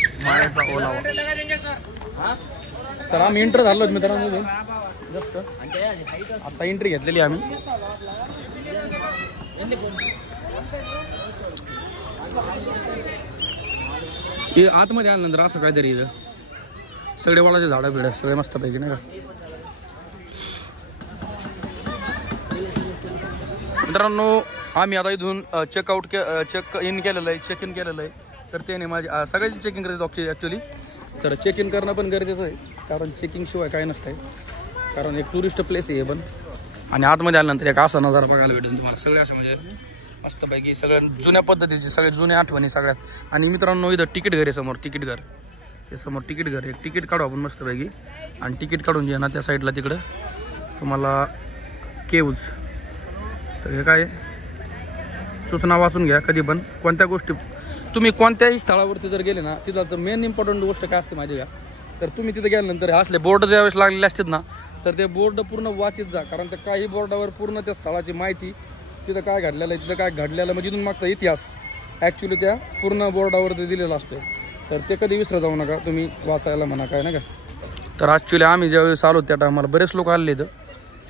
तर आम्ही एंटर झालो मित्रांनो जस्ट. आता एंट्री घेतलेली आम्ही. आतमध्ये आल्यानंतर असं काहीतरी इथं सगळे वडाचे झाडं बिडं सगळे मस्त पैकी नाही का. मित्रांनो आम्ही आता इथून चेक इन केलेलं आहे. तर त्याने माझी सगळ्याची चेकिंग करते ॲक्च्युली. तर चेक इन करणं पण गरजेचं आहे, कारण चेकिंगशिवाय काय नसतंय. कारण एक टुरिस्ट प्लेस आहे पण. आणि आतमध्ये आल्यानंतर एक असा नजारा बघायला भेटेल तुम्हाला. सगळे असं म्हणजे मस्तपैकी सगळ्या जुन्या पद्धतीचे सगळे जुन्या आठवणी सगळ्यात. आणि मित्रांनो इथं तिकीट घर आहे समोर, तिकीट घर हे समोर तिकीट घर. एक तिकीट काढू आपण मस्तपैकी. आणि तिकीट काढून जे ना त्या साईडला तिकडं तुम्हाला केव्ज. तर हे काय सूचना वाचून घ्या कधी पण. कोणत्या गोष्टी तुम्ही कोणत्याही स्थळावरती जर गेले ना, तिथं मेन इम्पॉर्टंट गोष्ट काय असते माहिती का, तर तुम्ही तिथे गेल्यानंतर असले बोर्ड ज्यावेळेस लागलेले असतात ना, तर ते बोर्ड पूर्ण वाचित जा. कारण त्या काही बोर्डावर पूर्ण त्या स्थळाची माहिती, तिथं काय घडलेलं आहे, तिथं काय घडलेलं म्हणजे इथून मागचा इतिहास ॲक्च्युली त्या पूर्ण बोर्डावरती दिलेला असतो. तर ते कधी विसरत जाऊ नका तुम्ही वाचायला म्हणा काय ना का. तर ॲक्च्युली आम्ही ज्यावेळेस आलो त्या टायमाला बरेच लोक आले तर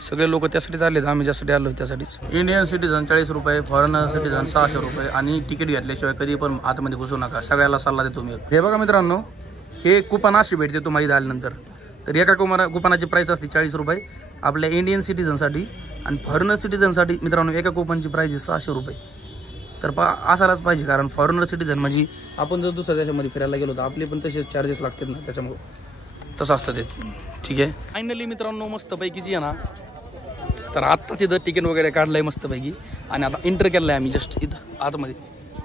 सगळे लोक त्यासाठीच आलेत. आम्ही ज्यासाठी आलो त्यासाठीच. इंडियन सिटीजन 40 रुपये, फॉरेनर सिटीजन 600 रुपये. आणि तिकीट घेतल्याशिवाय कधी पण आतमध्ये घुसू नका. सगळ्याला सल्ला देतो मी. हे बघा मित्रांनो, हे कुपन अशी भेटते तुम्हाला इथं आल्यानंतर. तर एका कुपनाची प्राईस असते 40 रुपये आपल्या इंडियन सिटीजनसाठी. आणि फॉरेनर सिटीजनसाठी मित्रांनो एका कुपनची प्राईस आहे 600 रुपये. तर असायलाच पाहिजे, कारण फॉरेनर सिटीजन म्हणजे आपण जर दुसऱ्या देशामध्ये फिरायला गेलो तर आपले पण तसेच चार्जेस लागतात ना, त्याच्यामुळे तसं असतं ते. ठीक आहे. फायनली मित्रांनो मस्तपैकी जी आहे ना तर आत्ताच इथं तिकीट वगैरे काढलंय मस्तपैकी आणि आता एंटर केलं आहे आम्ही जस्ट इथं आतमध्ये.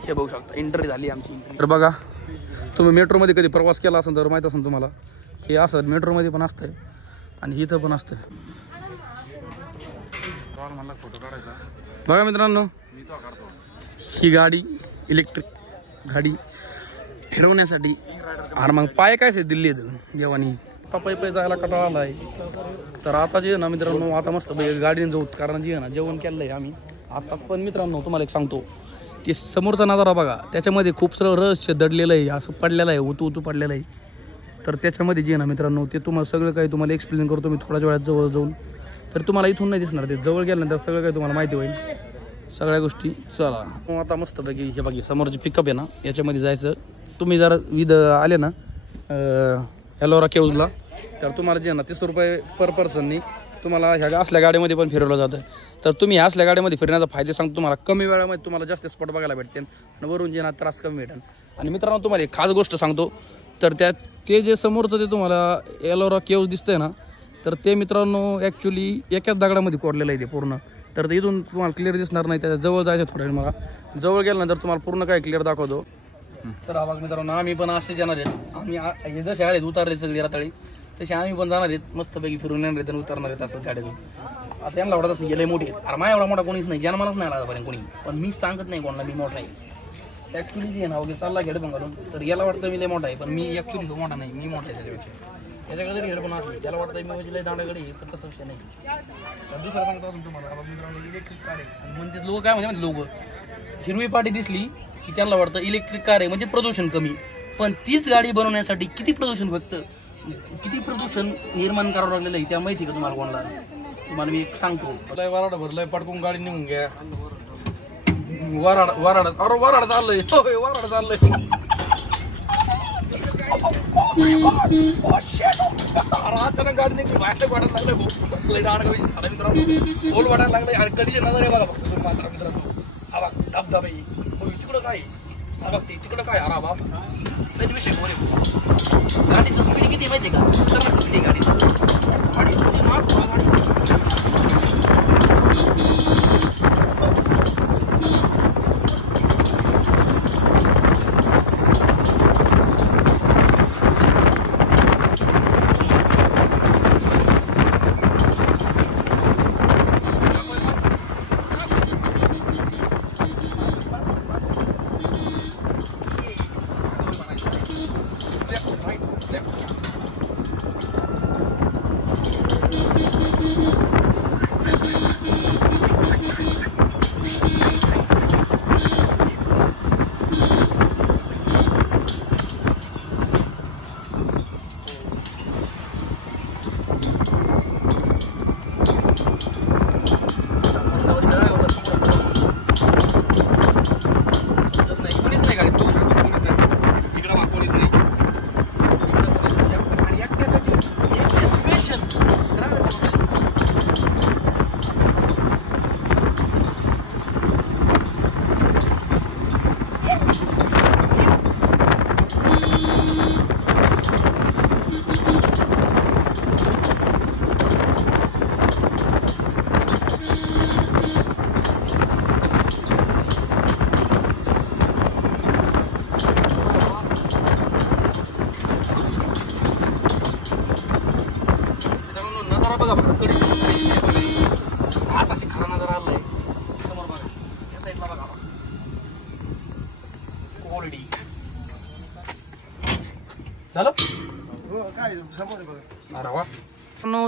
हे बघू शकता एंट्री झाली आमची. तर बघा तुम्ही मेट्रोमध्ये कधी प्रवास केला असेल तर माहीत असेल तुम्हाला हे असं मेट्रोमध्ये पण असतंय आणि इथं पण असतंय. बघा मित्रांनो ही गाडी इलेक्ट्रिक गाडी फिरवण्यासाठी आणि मग पाय काय दिल्ली देवानी पाय पाय जायला कटाळा आलाय. तर आता जे ना मित्रांनो आता मस्त गाडीने जाऊ कारण जे ना जेवण केलं आहे आम्ही आता. पण मित्रांनो तुम्हाला एक सांगतो ते समोरचा नजारा बघा त्याच्यामध्ये खूप सारं रहस्य दडलेलं आहे असं पडलेलं आहे उतू उतू पडलेलं आहे. तर त्याच्यामध्ये जे ना मित्रांनो ते तुम्हाला सगळं काही तुम्हाला एक्सप्लेन करतो मी थोड्याच वेळात जवळ जाऊन. तर तुम्हाला इथून नाही दिसणार ते जवळ गेल्यानंतर सगळं काही तुम्हाला माहिती होईल सगळ्या गोष्टी. चला आता मस्तपैकी हे बघी समोरची पिकअप आहे ना याच्यामध्ये जायचं. तुम्ही जर आले ना एलोरा केव्जला तर तुम्हाला जे ना 30 रुपये पर पर्सननी तुम्हाला ह्या असल्या गाडीमध्ये पण फिरवलं जातं. तर तुम्ही ह्या असल्या गाडीमध्ये फिरण्याचा फायदे सांगतो तुम्हाला कमी वेळामध्ये तुम्हाला जास्त स्पॉट बघायला भेटते आणि वरून जे ना त्रास कमी भेटेल. आणि मित्रांनो तुम्हाला एक खास गोष्ट सांगतो तर ते जे समोरचं ते तुम्हाला एलोरा केव्ज दिसतंय ना तर ते मित्रांनो ॲक्च्युली एकाच दगडामध्ये कोरलेलं आहे ते पूर्ण. तर इथून तुम्हाला क्लिअर दिसणार नाही त्याच्या जवळ जायचं थोड्या वेळ. मला जवळ गेल्यानंतर तुम्हाला पूर्ण काय क्लिअर दाखवतो. तर आवाज मित्रांनो आम्ही पण असे जाणार आहेत आम्ही जसे आहेत उतारले सगळी रातळी तसे आम्ही पण जाणार आहेत मस्तपैकी फिरून येणार आहेत आणि उतरणार आहेत असं गाडीतून. आता यांना वाटत असं गेले मोठे अरे माझ्या एवढा मोठा कोणीच नाही जन्मालाच नाही लागतापर्यंत कोणी. पण मी सांगत नाही कोणाला मी मोठा आहे ॲक्च्युली जे ना वगैरे चालला गेलं पण घालून तर याला वाटतं मी लय मोठा आहे पण मी ॲक्च्युली तो मोठा नाही मी मोठा आहे त्याच्यापेक्षा. त्याच्याकडे जरी हेडफोन असले त्याला वाटतं मी म्हणजे लय दांडाकडे तर तसं विषय नाही. तर दुसरं सांगतो तुम्हाला मित्रांनो इलेक्ट्रिक कार आहे म्हणजे लोक काय म्हणजे लोक हिरवी पाटी दिसली की त्यांना वाटतं इलेक्ट्रिक कार आहे म्हणजे प्रदूषण कमी. पण तीच गाडी बनवण्यासाठी किती प्रदूषण निर्माण करावं लागलेलं आहे त्या माहिती का तुम्हाला कोणाला. तुम्हाला मी एक सांगतो लय वराड भरलंय पटकून गाडी निघून घ्या वराड चाललंय वराड चाललंय. अचानक गाडी निघली बाहेर वाढायला लागलंय मित्रांनो बोल वाढायला लागलाय आणि कधीचे नजर आहे बघा फक्त मात्र मित्रांनो. हा बघ धबधबा तिकडं काय हा बघ ते तिकडं काय अरा बाप नाही विषय बोले गाडीचं स्पीड किती माहिती का खतरनाक स्पीड आहे गाडी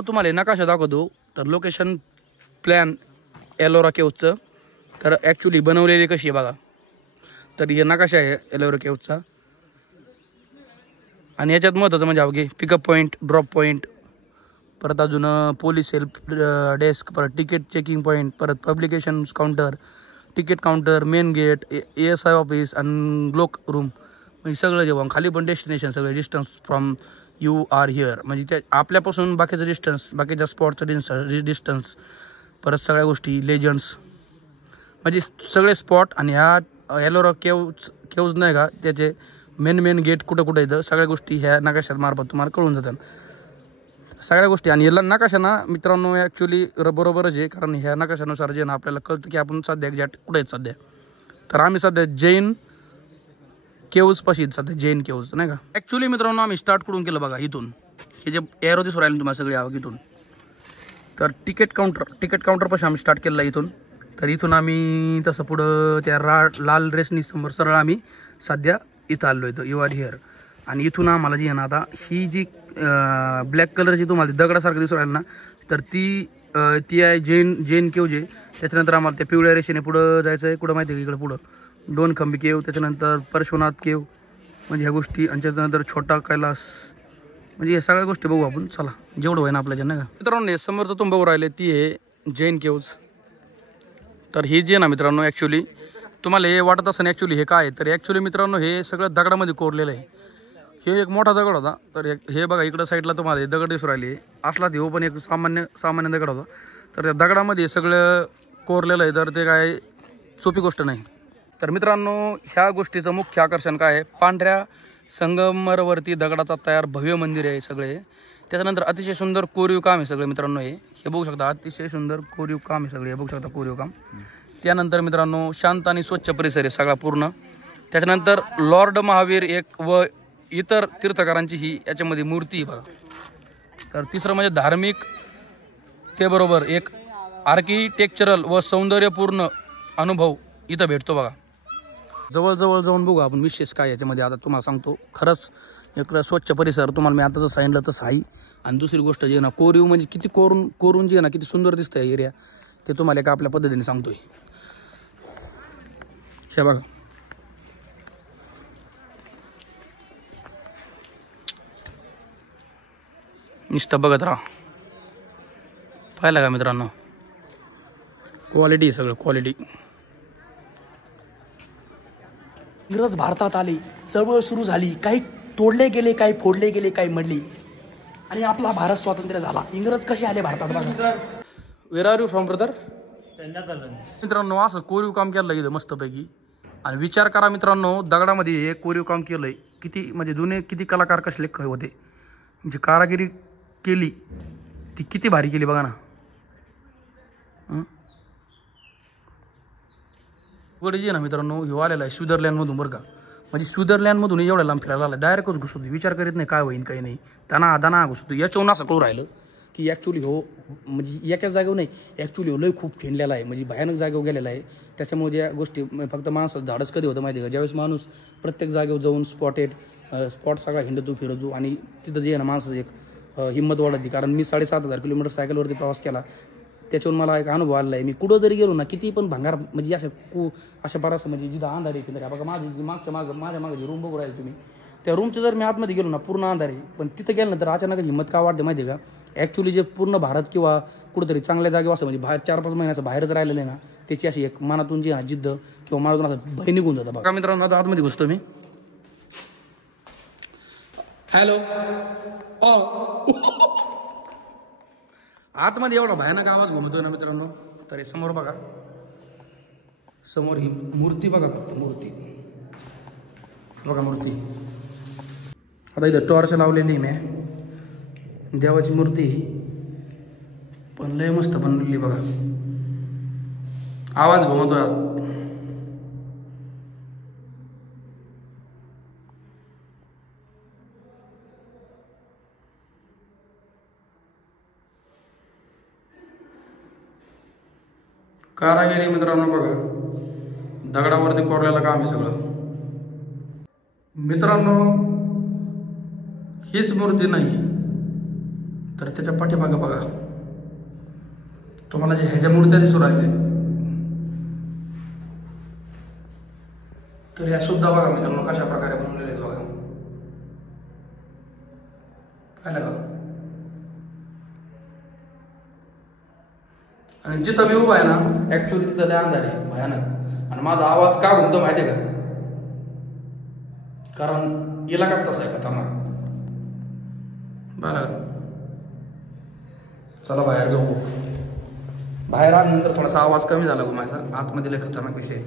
तुम्हाला नकाशा दाखवतो तर लोकेशन प्लॅन एलोरा केव्जचं तर ॲक्च्युली बनवलेली कशी आहे बघा. तर हे नकाशा आहे एलोरा केव्जचा आणि याच्यात महत्त्वाचं म्हणजे अवघे पिकअप पॉईंट ड्रॉप पॉईंट परत अजून पोलीस हेल्प डेस्क परत तिकीट चेकिंग पॉईंट परत publication counter ticket counter main gate ASI office आणि ग्लोक रूम म्हणजे सगळं जेवण खाली पण डेस्टिनेशन सगळं distance from you are here म्हणजे त्या आपल्यापासून बाकीचं डिस्टन्स बाकीच्या स्पॉटचं डिस्टन्स परत सगळ्या गोष्टी लेजंड्स म्हणजे सगळे स्पॉट आणि ह्या एलोरा केव्ज नाही का त्याचे मेन गेट कुठं येतं सगळ्या गोष्टी ह्या नकाशात मार्फत तुम्हाला कळून जातात. सगळ्या गोष्टी. आणि याला नकाशा ना मित्रांनो ॲक्च्युली बरोबरच आहे, कारण ह्या नकाशानुसार जे ना आपल्याला कळतं की आपण सध्या एक्झॅक्ट कुठे आहेत सध्या. तर आम्ही सध्या जैन केव्ज पाशी सध्या, जैन केव्ज नाही का. ॲक्च्युली मित्रांनो आम्ही स्टार्ट करून केलं बघा इथून, हे जे एअरो दिसून राहिले तुम्हाला सगळे आवाज इथून. तर तिकीट काउंटरपाशी आम्ही स्टार्ट केलं इथून. तर इथून आम्ही तसं पुढं त्या लाल रेसनी समोर सरळ आम्ही सध्या इथं आलो आहे, यू आर हिअर. आणि इथून आम्हाला जी आहे ना आता ही जी ब्लॅक कलरची तुम्हाला दगडासारखं दिसून राहिलं ना, तर ती आहे जैन केव्ज आहे. त्याच्यानंतर आम्हाला त्या पिवळ्या रेषेने पुढं जायचं आहे. कुठं माहिती आहे का, इकडं पुढं डोनखंबी केव, त्याच्यानंतर परशुनाथ केव, म्हणजे ह्या गोष्टी. आणि त्याच्यानंतर छोटा कैलास, म्हणजे या सगळ्या गोष्टी बघू आपण. चला जेवढं होईल आपल्याच्या नाही का. मित्रांनो समोरचं तुम्ही बघू राहिले ती आहे जैन केव्ज. तर ही जी आहे ना मित्रांनो ॲक्च्युली तुम्हाला हे वाटत असं ॲक्च्युली हे काय आहे, तर ॲक्च्युली मित्रांनो हे सगळं दगडामध्ये कोरलेलं आहे. हे एक मोठा दगड होता. तर हे बघा इकडं साईडला तुम्हाला हे दगड दिसून राहिले, असला ते पण एक सामान्य दगड होता. तर त्या दगडामध्ये सगळं कोरलेलं आहे, तर ते काय सोपी गोष्ट नाही. तर मित्रांनो ह्या गोष्टीचं मुख्य आकर्षण काय आहे, पांढऱ्या संगमरवरती दगडाचा तयार भव्य मंदिर आहे सगळे. त्याच्यानंतर अतिशय सुंदर कोरीव काम आहे सगळे मित्रांनो. हे बघू शकता, अतिशय सुंदर कोरीव काम आहे सगळे, हे बघू शकता कोरीव काम. त्यानंतर मित्रांनो शांत आणि स्वच्छ परिसर आहे सगळा पूर्ण. त्याच्यानंतर लॉर्ड महावीर एक व इतर तीर्थकारांची ही याच्यामध्ये मूर्ती बघा. तर तिसरं म्हणजे धार्मिक ते बरोबर एक आर्किटेक्चरल व सौंदर्यपूर्ण अनुभव इथं भेटतो बघा. जवळ जाऊन बघू आपण विशेष काय याच्यामध्ये. आता तुम्हाला सांगतो, खरंच इकडं स्वच्छ परिसर तुम्हाला मी आता जसं सांगितलं तसं आहे. आणि दुसरी गोष्ट जी आहे ना, कोरीव म्हणजे किती कोरून जी आहे ना किती सुंदर दिसतं एरिया, ते तुम्हाला एका आपल्या पद्धतीने सांगतोय. हे बघा नुसतं बघत राहा. पाहिलं का मित्रांनो, क्वालिटी सगळं क्वालिटी. इंग्रज भारतात आले, चळवळ सुरू झाली, काही तोडले गेले, काही फोडले गेले, काही मडले, आणि आपला भारत स्वातंत्र्य झाला. इंग्रज कसे आले भारतात बघा. वेर आर यू फ्रॉम ब्रदर? मित्रांनो असं कोरीव काम केलं इथं मस्तपैकी. आणि विचार करा मित्रांनो, दगडामध्ये हे कोरीव काम केलंय. किती म्हणजे जुने किती कलाकार कसले होते, म्हणजे कारागिरी केली ती किती भारी केली बघा ना. गड जी आहे ना मित्रांनो, ह्यो आलेला आहे स्वित्झर्लंडमधून बरं का. म्हणजे स्वित्झर्लंडमधून एवढ्या लांब फिरायला आला, डायरेक्टच घुसतो. विचार करीत नाही काय होईन काही नाही, दाना घुसतो. याच्याहून असं कळू राहिलं की ॲक्च्युली हो म्हणजे एकाच जागेवर नाही, ॲक्च्युली हो लय खूप फिरलेला आहे, म्हणजे भयानक जागेवर गेलेला आहे. त्याच्यामुळे ज्या गोष्टी फक्त माणसाचं धाडस कधी होतं माहिती आहे का, ज्यावेळेस माणूस प्रत्येक जागेवर जाऊन स्पॉट सगळा हिंडतो फिरतो, आणि तिथं जे आहे ना माणसाचं एक हिंमत वाढती. कारण मी 7,500 किलोमीटर सायकलवरती प्रवास केला, त्याच्यावरून मला एक अनुभव आला आहे. मी कुठं जरी गेलो ना, किती पण भांगार म्हणजे अशा बराचसं म्हणजे जिथं अंधार आहे फिरणार बघा. माझ्या मागे जी रूम बघू राहील तुम्ही, त्या रूमच्या जर मी आतमध्ये गेलो ना पूर्ण अंधार आहे, पण तिथं गेलं ना तर अचानक हिंमत का वाढते माहिती आहे का. ॲक्च्युली जे पूर्ण भारत किंवा कुठंतरी चांगल्या जागेवर असं म्हणजे बाहेर 4-5 महिन्याचं बाहेरच राहिलेलं आहे ना, त्याची अशी एक मनातून जी जिद्द किंवा मनातून असं भय निघून जातं बघा. मित्रांनो आता आतमध्ये घुसतो मी. हॅलो आतमध्ये एवढा भयानक आवाज घुमतोय ना मित्रांनो. तर हे समोर बघा, समोर ही मूर्ती बघा, फक्त मूर्ती बघा मूर्ती. आता इथं टॉर्च लावलेली मी, देवाची मूर्ती पण लय मस्त बनवलेली बघा. आवाज घुमतोय. कारागिरी मित्रांनो बघा, दगडावरती कोरलेलं काम आहे सगळं. मित्रांनो हीच मूर्ती नाही तर त्याच्या पाठीमागं बघा तुम्हाला जे ह्याच्या मूर्त्या दिसू राहिले, तर या सुद्धा बघा मित्रांनो कशा प्रकारे बनवलेले आहेत बघा. पाहिलं का. आणि जिथं मी उभा आहे ना ॲक्च्युली तिथं लय अंधार आहे भयानक. आणि माझा आवाज का घुमतो माहिती आहे का, कारण इलाकाच तसा आहे खतरनाक. बरं चला बाहेर जाऊ. बाहेर आल्यानंतर थोडासा आवाज कमी झाला माझा, आतमध्ये लय खतरनाक विषय.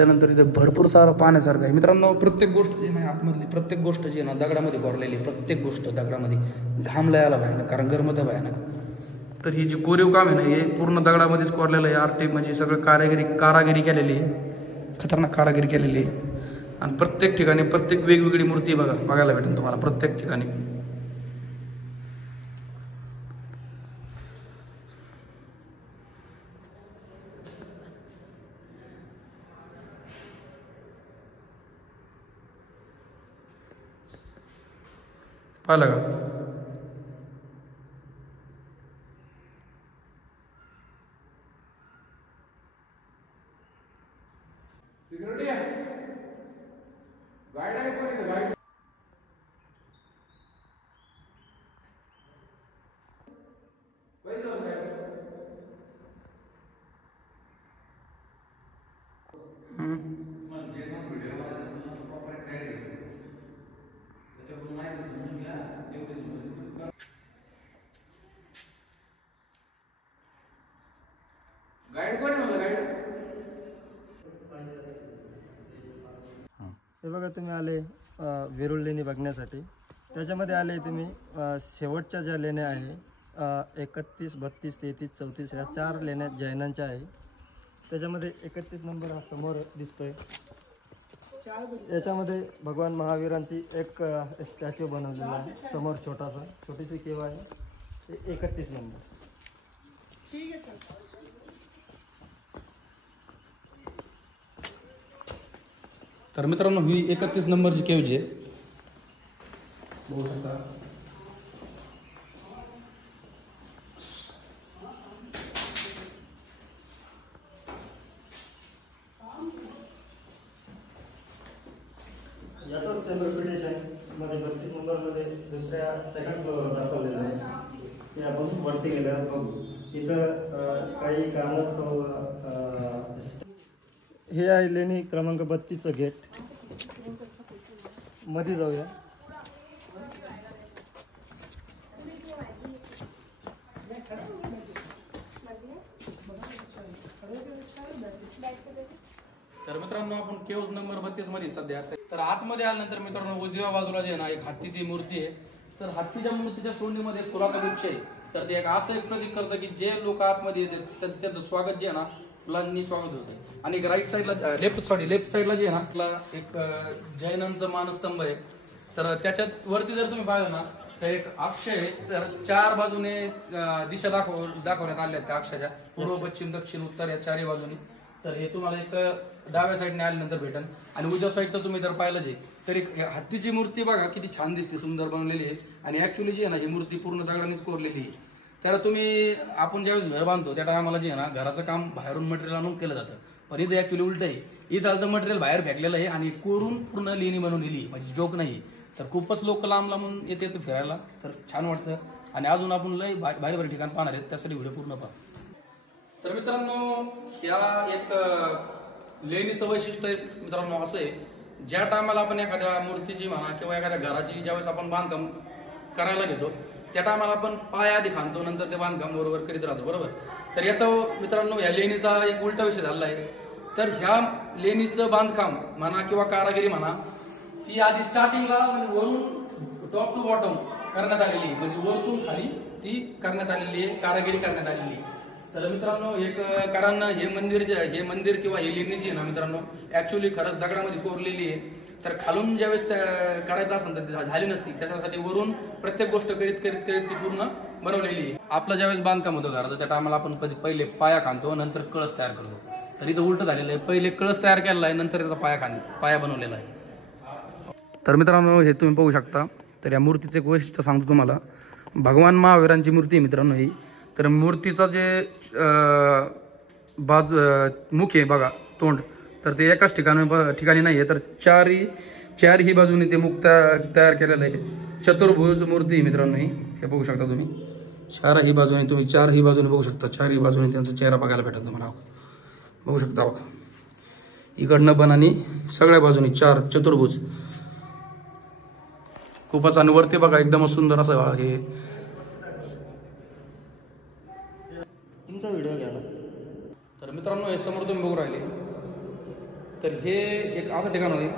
त्यानंतर इथे भरपूर सारं पाहण्यासारखं आहे मित्रांनो. प्रत्येक गोष्ट जी नाही आतमधली प्रत्येक गोष्ट जी आहे ना दगडामध्ये कोरलेली, प्रत्येक गोष्ट दगडामध्ये. घाम लयाला भयानक, कारण गरमत आहे भयानक. तर ही जी कोरीव काम आहे ना हे पूर्ण दगडामध्येच कोरलेलं आहे. आर्टिक म्हणजे सगळं कारागिरी केलेली आहे, खतरनाक कारागिरी केलेली आहे. आणि प्रत्येक ठिकाणी प्रत्येक वेगवेगळी मूर्ती बघायला भेटेल तुम्हाला प्रत्येक ठिकाणी. पाहिलं का? हे बघा तुम्ही आले वेरूळ लेणी बघण्यासाठी. त्याच्यामध्ये आले तुम्ही शेवटच्या ज्या लेण्या आहे 31, 32, 33, 34 ह्या 4 लेण्या जैनांच्या आहे. त्याच्यामध्ये 31 नंबर हा समोर दिसतोय. याच्यामध्ये भगवान महावीरांची एक स्टॅच्यू बनवलेला आहे समोर, छोटीशी केव आहे. 31 नंबर. तर मित्रांनो ही 31 नंबरची केव जी आहे बघू शकता. याचाच सेम रिपिटेशन मध्ये 32 नंबरमध्ये दुसऱ्या सेकंड फ्लोअरवर दाखवलेलं आहे. ते आपण वरती गेल्यावर बघू. इथं काही कारणास्तव हे आहे लेणी क्रमांक 32चं गेट. मध्ये जाऊया. तर मित्रांनो आपण केव्ज नंबर 32 मध्ये सध्या. तर आतमध्ये आल्यानंतर मित्रांनो उजव्या बाजूला जे आहे ना एक हत्तीची मूर्ती आहे. तर हत्तीच्या मूर्तीच्या सोंडीमध्ये फुलाचा गुच्छ आहे. तर ते एक असं एक प्रतीक करतं की जे लोक आतमध्ये येतात त्याचं स्वागत जे आहे ना फुलांनी स्वागत होतं. आणि राईट साईडला लेफ्ट साईडला जे आहे ना आपला एक जैनांचं मानस्तंभ आहे. तर त्याच्यात वरती जर तुम्ही पाहिलं ना तर एक अक्ष आहे. तर 4 बाजूने दिशा दाखवण्यात आल्या आहेत त्या अक्षाच्या, पूर्व, पश्चिम, दक्षिण, उत्तर या 4ही बाजूनी. तर हे तुम्हाला एक डाव्या साईडने आल्यानंतर भेटेल. आणि उजव्या साईडचं तुम्ही जर पाहिलं जे तर एक हत्तीची मूर्ती बघा किती छान दिसते, सुंदर बनवलेली आहे. आणि ऍक्च्युली जी आहे ना ही मूर्ती पूर्ण दगडानेच कोरलेली आहे. त्याला तुम्ही आपण ज्यावेळेस घर बांधतो त्या टायमाला जे आहे ना घराचं काम बाहेरून मटेरियल आणून केलं जातं. पण इथं ऍक्च्युली उलट आहे. इथं मटेरियल बाहेर फेकलेलं आहे आणि कोरून पूर्ण लेणी बनवलेली, म्हणजे जोक नाही. तर खूपच लोक लांबून येते फिरायला, तर छान वाटतं. आणि अजून आपण लय भारी भारी ठिकाण पाहणार आहेत, त्यासाठी व्हिडिओ पूर्ण पहा. तर मित्रांनो ह्या एक लेणीचं वैशिष्ट्य मित्रांनो असं आहे, ज्या टायमाला आपण एखाद्या मूर्तीची म्हणा किंवा एखाद्या घराची ज्यावेळेस आपण बांधकाम करायला घेतो त्या टायमाला आपण पाय आधी खांदतो, नंतर ते बांधकाम बरोबर करीत राहतो, बरोबर. तर याचा मित्रांनो ह्या लेणीचा एक उलटा विषय झालेला आहे. तर ह्या लेणीचं बांधकाम म्हणा किंवा कारागिरी म्हणा ती आधी स्टार्टिंगला म्हणजे वरून टॉप टू बॉटम करण्यात आलेली आहे, म्हणजे वरतून खाली ती करण्यात आलेली आहे, कारागिरी करण्यात आलेली आहे. तर मित्रांनो एक कारण हे मंदिर किंवा ही लेणी जी आहे ना मित्रांनो ऍक्च्युली खरंच दगडामध्ये कोरलेली आहे. तर खालून ज्यावेळेस करायचं असेल तर ती झाली नसती, त्याच्यासाठी वरून प्रत्येक गोष्ट करीत ती पूर्ण बनवलेली आहे. आपलं ज्यावेळेस बांधकाम होतं घराचं त्या टायमाला आपण पहिले पाया खांदतो, नंतर कळस तयार करतो. तर इथं उलट झालेलं आहे, पहिले कळस तयार केलेला आहे, नंतर त्याचा पाया बनवलेला आहे. तर मित्रांनो हे तुम्ही बघू शकता. तर या मूर्तीचं एक वैशिष्ट्य सांगतो तुम्हाला. भगवान महावीरांची मूर्ती आहे मित्रांनो ही. तर मूर्तीचं जे मुख आहे बघा, तोंड, तर ते एकाच ठिकाणी नाही आहे, तर चारही बाजूने ते मुख तयार केलेलं आहे. चतुर्भुज मूर्ती आहे मित्रांनो ही. हे बघू शकता तुम्ही. चारही बाजूने बघू शकता. चारही बाजूने त्यांचा चेहरा बघायला भेटत तुम्हाला. बघू शकता बघा, इकडनं पण आणि सगळ्या बाजूनी 4 चतुर्भुज. खूपच. आणि वरती बघा एकदमच सुंदर असं हे. तुमचा व्हिडिओ घ्या ना. तर मित्रांनो हे समोर तुम्ही बघू राहिले तर हे एक असं ठिकाण होते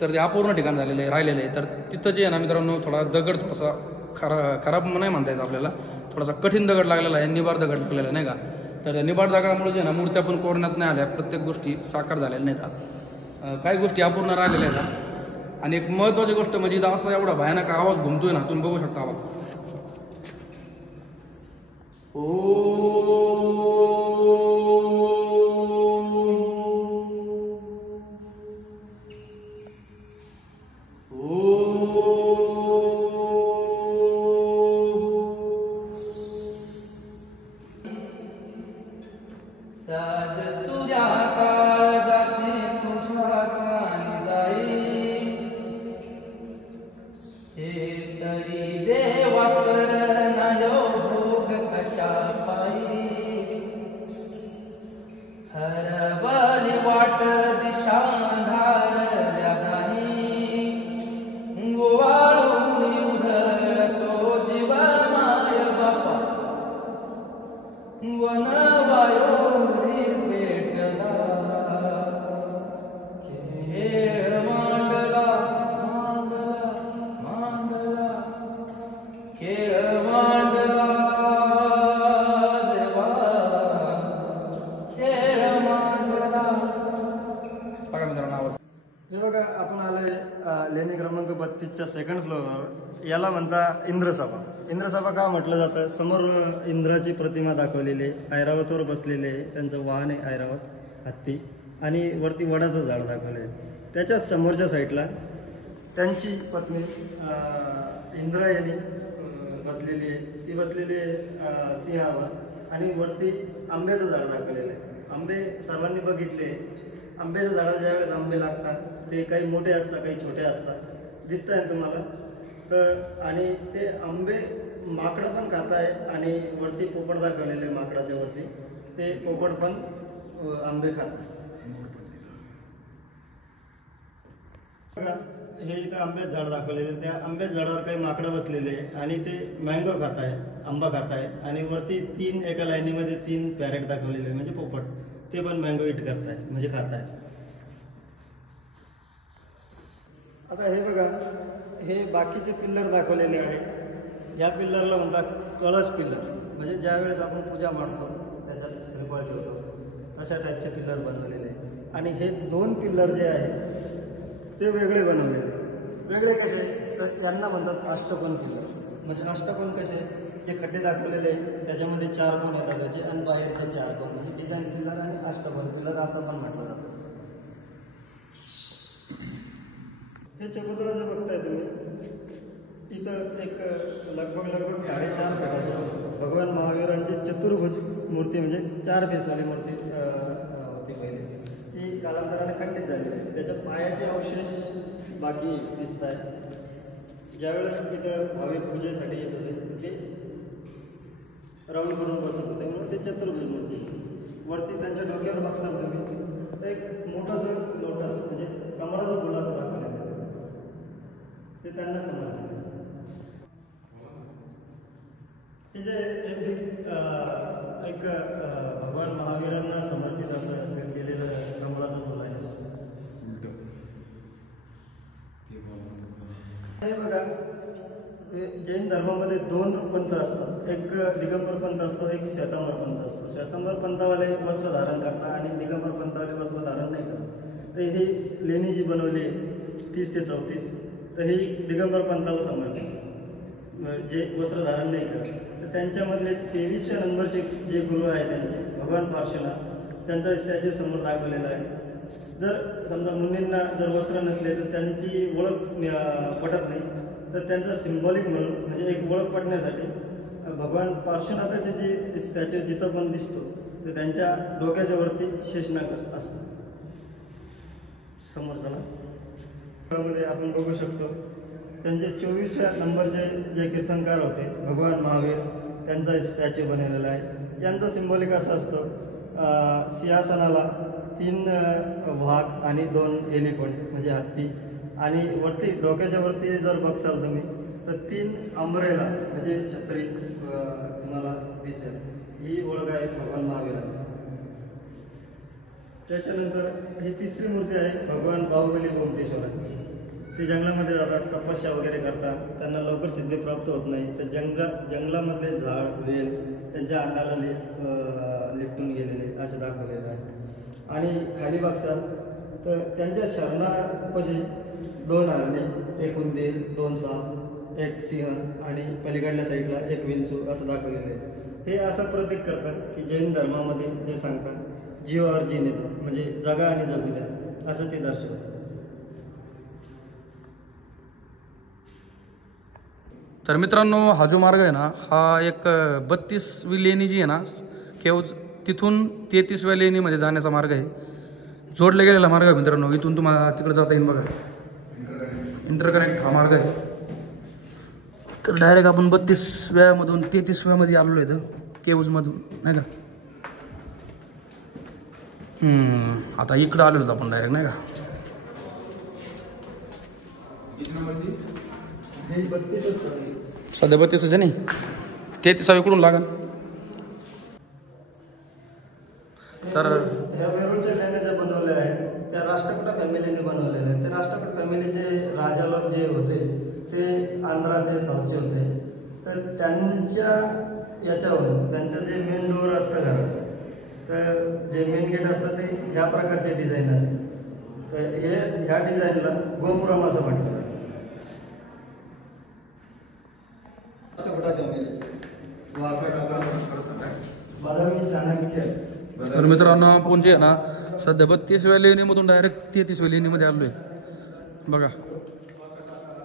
तर ते अपूर्ण ठिकाण झालेलं आहे, राहिलेलं आहे. तर तिथं जे आहे ना मित्रांनो, थोडा दगड थोडासा खराब नाही म्हणता येत आपल्याला, थोडासा कठीण दगड लागलेला आहे, निबार दगड लागलेला आहे नाही का. तर त्या निबार दगडामुळे जे ना मूर्त्या पण कोरण्यात नाही आल्या, प्रत्येक गोष्टी साकार झालेल्या नाहीत, काही गोष्टी अपूर्ण राहिलेल्या आहेत. आणि एक महत्त्वाची गोष्ट म्हणजे इथं असा एवढा भयानक आवाज घुमतोय ना, तुम्ही बघू शकता आवाज. हे बघा, आपण आलोय लेणी क्रमांक 32च्या सेकंड फ्लोअरवर. याला म्हणता इंद्रसभा. इंद्रसभा का म्हटलं जातं? समोर इंद्राची प्रतिमा दाखवलेली आहे, ऐरावतवर बसलेले आहे, त्यांचं वाहन आहे ऐरावत हत्ती, आणि वरती वडाचं झाड दाखवलं आहे. त्याच्याच समोरच्या साईडला त्यांची पत्नी इंद्रायणी बसलेली आहे. ती बसलेली आहे सिंहावर, आणि वरती आंब्याचं झाड दाखवलेलं आहे. आंबे सर्वांनी बघितले. आंब्याच्या झाडाला ज्यावेळेस आंबे लागतात ते काही मोठे असतात, काही छोटे असतात, दिसत आहे तुम्हाला. तर आणि ते आंबे माकडं पण खात आहे, आणि वरती पोपट दाखवलेले माकडाच्या वरती, ते पोपट पण आंबे खातात. हे इथं आंब्याचं झाड दाखवलेले, त्या आंब्याच्या झाडावर काही माकडं बसलेले आहे, आणि ते मँगो खात आहे, आंबा खात आहे. आणि वरती एका लाईनीमध्ये 3 पॅरेट दाखवलेले आहे, म्हणजे पोपट, ते पण मँगो इट करताय, म्हणजे खात आहे. आता हे बघा, हे बाकीचे पिल्लर दाखवलेले आहे. ह्या पिल्लरला म्हणतात कळस पिल्लर, म्हणजे ज्यावेळेस आपण पूजा मांडतो त्याच्यात श्रीफळ ठेवतो अशा टाईपचे पिल्लर बनवलेले आहे. आणि हे 2 पिल्लर जे आहे ते वेगळे बनवलेले. वेगळे कसे? तर यांना म्हणतात अष्टकोन पिल्लर. म्हणजे अष्टकोन कसे? जे खड्डे दाखवलेले आहे त्याच्यामध्ये 4 कोन येतात त्याचे, आणि बाहेरचे 4 कोन, म्हणजे डिझाईन पिल्लर आणि अष्टकोन पिल्लर असं पण म्हटलं जातं. हे चबुतरा बघताय तुम्ही, इथं एक लगभग 4.5 फुटाची भगवान महावीरांची चतुर्भुज मूर्ती, म्हणजे 4 फेसवाली मूर्ती होती पहिली. ती कालांतराने खंडित झाली. त्याच्या पायाचे अवशेष बाकी दिसत आहे. ज्यावेळेस इथं भाविक पूजेसाठी येत होते ते राऊंड करून बसत होते, म्हणून ते चतुर्भुज मूर्ती. वरती त्यांच्या डोक्यावर बघसाल तुम्ही तर एक मोठंसं लोटस, म्हणजे कमळाचं फुल असं दाखवलेलं आहे, ते त्यांना समजलं. हे जे एक भगवान महावीरांना समर्पित असं केलेलं कमळाचं फुल आहे. हे बघा, जैन धर्मामध्ये 2 पंथ असतात. एक दिगंबर पंथ असतो, एक श्वेतांबर पंथ असतो. श्वेतांबर पंथावाले वस्त्र धारण करतात, आणि दिगंबर पंथावाले वस्त्र धारण नाही करत. तर ही लेणी जी बनवली 30 ते 34, तर ही दिगंबर पंथाला समर्पित, जे वस्त्र धारण नाही करत. तर त्यांच्यामधले 23व्या नंबरचे जे गुरु आहे त्यांचे भगवान पार्श्वनाथ, त्यांचा स्टॅच्यू समोर दाखवलेला आहे. जर समजा मुनींना जर वस्त्र नसले तर त्यांची ओळख पटत नाही, तर त्यांचा सिम्बॉलिक म्हणून, म्हणजे एक ओळख पटण्यासाठी भगवान पार्श्वनाथाचे जे स्टॅच्यू जिथं पण दिसतो तर त्यांच्या डोक्याच्या वरती शेषनाग असतो. समोरचा मध्ये आपण बघू शकतो त्यांचे 24व्या नंबरचे जे कीर्तनकार होते भगवान महावीर, त्यांचा स्टॅच्यू बनवलेला आहे. यांचा सिम्बॉलिक असं असतं, सिंहासनाला 3 वाघ आणि 2 एलिफंट म्हणजे हत्ती, आणि वरती डोक्याच्या वरती जर बघसाल तुम्ही तर 3 अंब्रेला म्हणजे छत्री तुम्हाला दिसेल. ही ओळख आहे भगवान महावीरांची. त्याच्यानंतर ही तिसरी मूर्ती आहे भगवान बाहुबली गोमटेश्वराची. ते जंगलामध्ये जातात, तपस्या वगैरे करतात, त्यांना लवकर सिद्धी प्राप्त होत नाही. तर जंगलामधले झाड वेल त्यांच्या अंगाला लिपटून गेलेले असे दाखवलेले आहे. आणि खाली बघसाल तर त्यांच्या शरणापाशी 2 हरणे, 1 उंदीर, 2 साप, 1 सिंह आणि पलीकडल्या साईडला 1 विंचू असं दाखवलेलं आहे. हे असं प्रतीक करतात की जैन धर्मामध्ये जे सांगतात जीव और जीने दो, म्हणजे जगा आणि जगू द्या असं ते दर्शवतं. तर मित्रांनो, हा जो मार्ग आहे ना, हा एक 32वी लेणी जी आहे ना केवज, तिथून 33व्या लेणीमध्ये जाण्याचा मार्ग आहे. जोडला गेलेला मार्ग आहे मित्रांनो. इथून तुम्हाला तिकडे जाता येईल बघा, इंटरकनेक्ट हा मार्ग आहे. तर डायरेक्ट आपण 32व्यामधून 33व्यामध्ये आलेलो आहे केवजमधून, नाही का. आता इकडं आलेलो आपण डायरेक्ट, नाही का. सध्या 32च आहे नाही, 33वी कुठून लागेल. तर ह्या वेरूळच्या लेण्या ज्या बनवल्या आहेत त्या राष्ट्रकूट फॅमिलीने बनवलेल्या आहेत. ते राष्ट्रकूट फॅमिलीचे राजा लोक जे होते ते आंध्राचे, साऊथचे होते. तर त्यांच्या याच्यावर त्यांचं जे मेन डोअर असतं घरात, तर जे मेन गेट असतं ते ह्या प्रकारचे डिझाईन असते. तर ह्या डिझाईनला गोपुरम असं म्हणतात. तर मित्रांनो, आपण जे आहे ना सध्या 32व्या लेणीमधून डायरेक्ट 33व्या लेणीमध्ये आलो आहे बघा.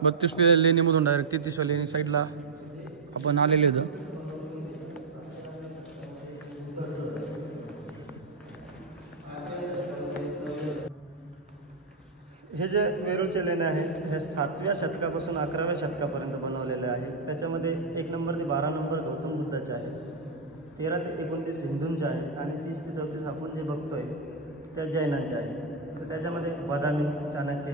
32व्या लेणीमधून डायरेक्ट 33व्या लेणी साईडला आपण आलेले होतो. हे जे वेरूळचे लेणे आहेत हे 7व्या शतकापासून 11व्या शतकापर्यंत बनवलेले आहे. त्याच्यामध्ये 1 नंबर ते 12 नंबर गौतम बुद्धाचे आहे, 13 ते 29 हिंदूंचे आहे आणि 30 ते 34 आपण जे बघतोय त्या जैनांचे आहे. तर त्याच्यामध्ये बदामी, चाणक्य,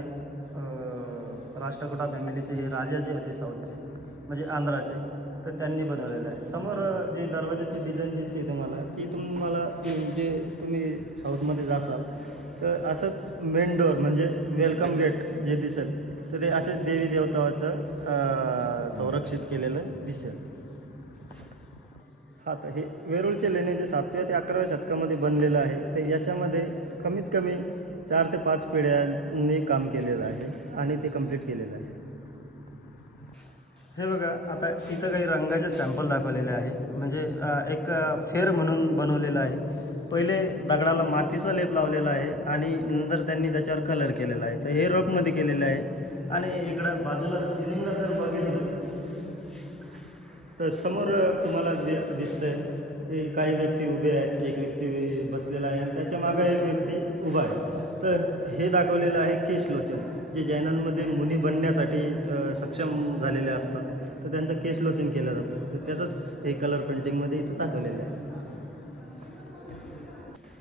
राष्ट्रकूटा फॅमिलीचे जे राजा जे होते साऊथचे, म्हणजे आंध्राचे, तर त्यांनी बनवलेलं आहे. समोर जे दरवाजाची डिझाईन दिसते तुम्हाला, ती तुम्हाला जे तुम्ही साऊथमध्ये जासाल तर असंच मेन डोअर म्हणजे वेलकम गेट जे दिसेल तर ते असेच देवी देवताचं संरक्षित केलेलं दिसेल. हा, तर हे वेरूळचे लेणे जे 7व्या ते 11व्या शतकामध्ये बनलेलं आहे. ते याच्यामध्ये कमीत कमी 4 ते 5 पिढ्यांनी काम केलेलं आहे आणि ते कंप्लीट केलेलं आहे. हे बघा, आता इथं काही रंगाचे सॅम्पल दाखवलेले आहे. म्हणजे एक फेर म्हणून बनवलेलं आहे. पहिले दगडाला मातीचा लेप लावलेला आहे आणि नंतर त्यांनी त्याच्यावर कलर केलेला आहे. तर हे रॉकमध्ये केलेलं आहे. आणि इकडं बाजूला सिलिंगला जर बघितलं तर समोर तुम्हाला दिसतंय की काही व्यक्ती उभे आहेत, एक व्यक्ती बसलेला आहे, त्याच्या मागे एक व्यक्ती उभा आहे. तर हे दाखवलेलं आहे केशलोचन, जे जैनांमध्ये मुनी बनण्यासाठी सक्षम झालेले असतात, तर त्यांचं केशलोचन केलं जातं. तर त्याचंच हे कलर पेंटिंगमध्ये इथं दाखवलेलं आहे.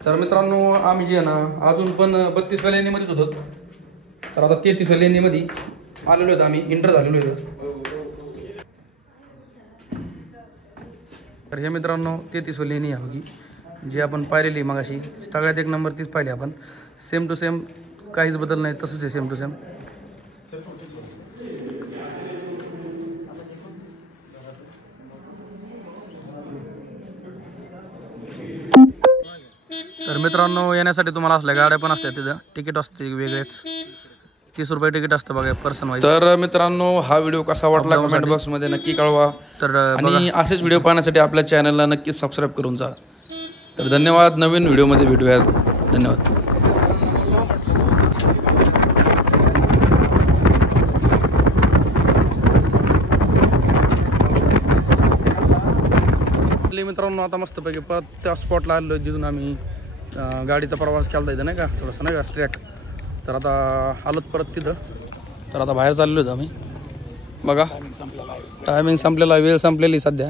तर मित्रांनो, आम्ही जे आहे ना अजून पण 32व्या लेणीमध्येच होतो. तर आता 33व्या लेणीमध्ये आलेलो आहेत, आम्ही इंटर झालेलो आहे. तर हे मित्रांनो 33वी लेणी आहे जी आपण पाहिलेली मगाशी. सगळ्यात 1 नंबर तीच पाहिली आपण. सेम टू सेम, काहीच बदल नाही, तसंच आहे सेम टू सेम. तर मित्रांनो, येण्यासाठी तुम्हाला असल्या गाड्या पण असतात, तिथं तिकीट असते वेगळेच, 30 रुपये तिकीट असतं बघा पर्सन वाईज. तर मित्रांनो, हा व्हिडिओ कसा वाटला कमेंट बॉक्समध्ये नक्की कळवा. तर आणि असेच व्हिडिओ पाहण्यासाठी आपल्या चॅनलला नक्कीच सबस्क्राईब करून जा. तर धन्यवाद. नवीन व्हिडिओमध्ये भेटूयात. धन्यवाद. मित्रांनो, आता मस्तपैकी परत त्या स्पॉटला आलो जिथून आम्ही गाडीचा प्रवास केला इथं, नाही का, थोडंसं नाही का ट्रॅक. तर आता आलोत परत तिथं. तर आता बाहेर चाललो होतो आम्ही बघा. टायमिंग संपलेला, वेळ संपलेली सध्या.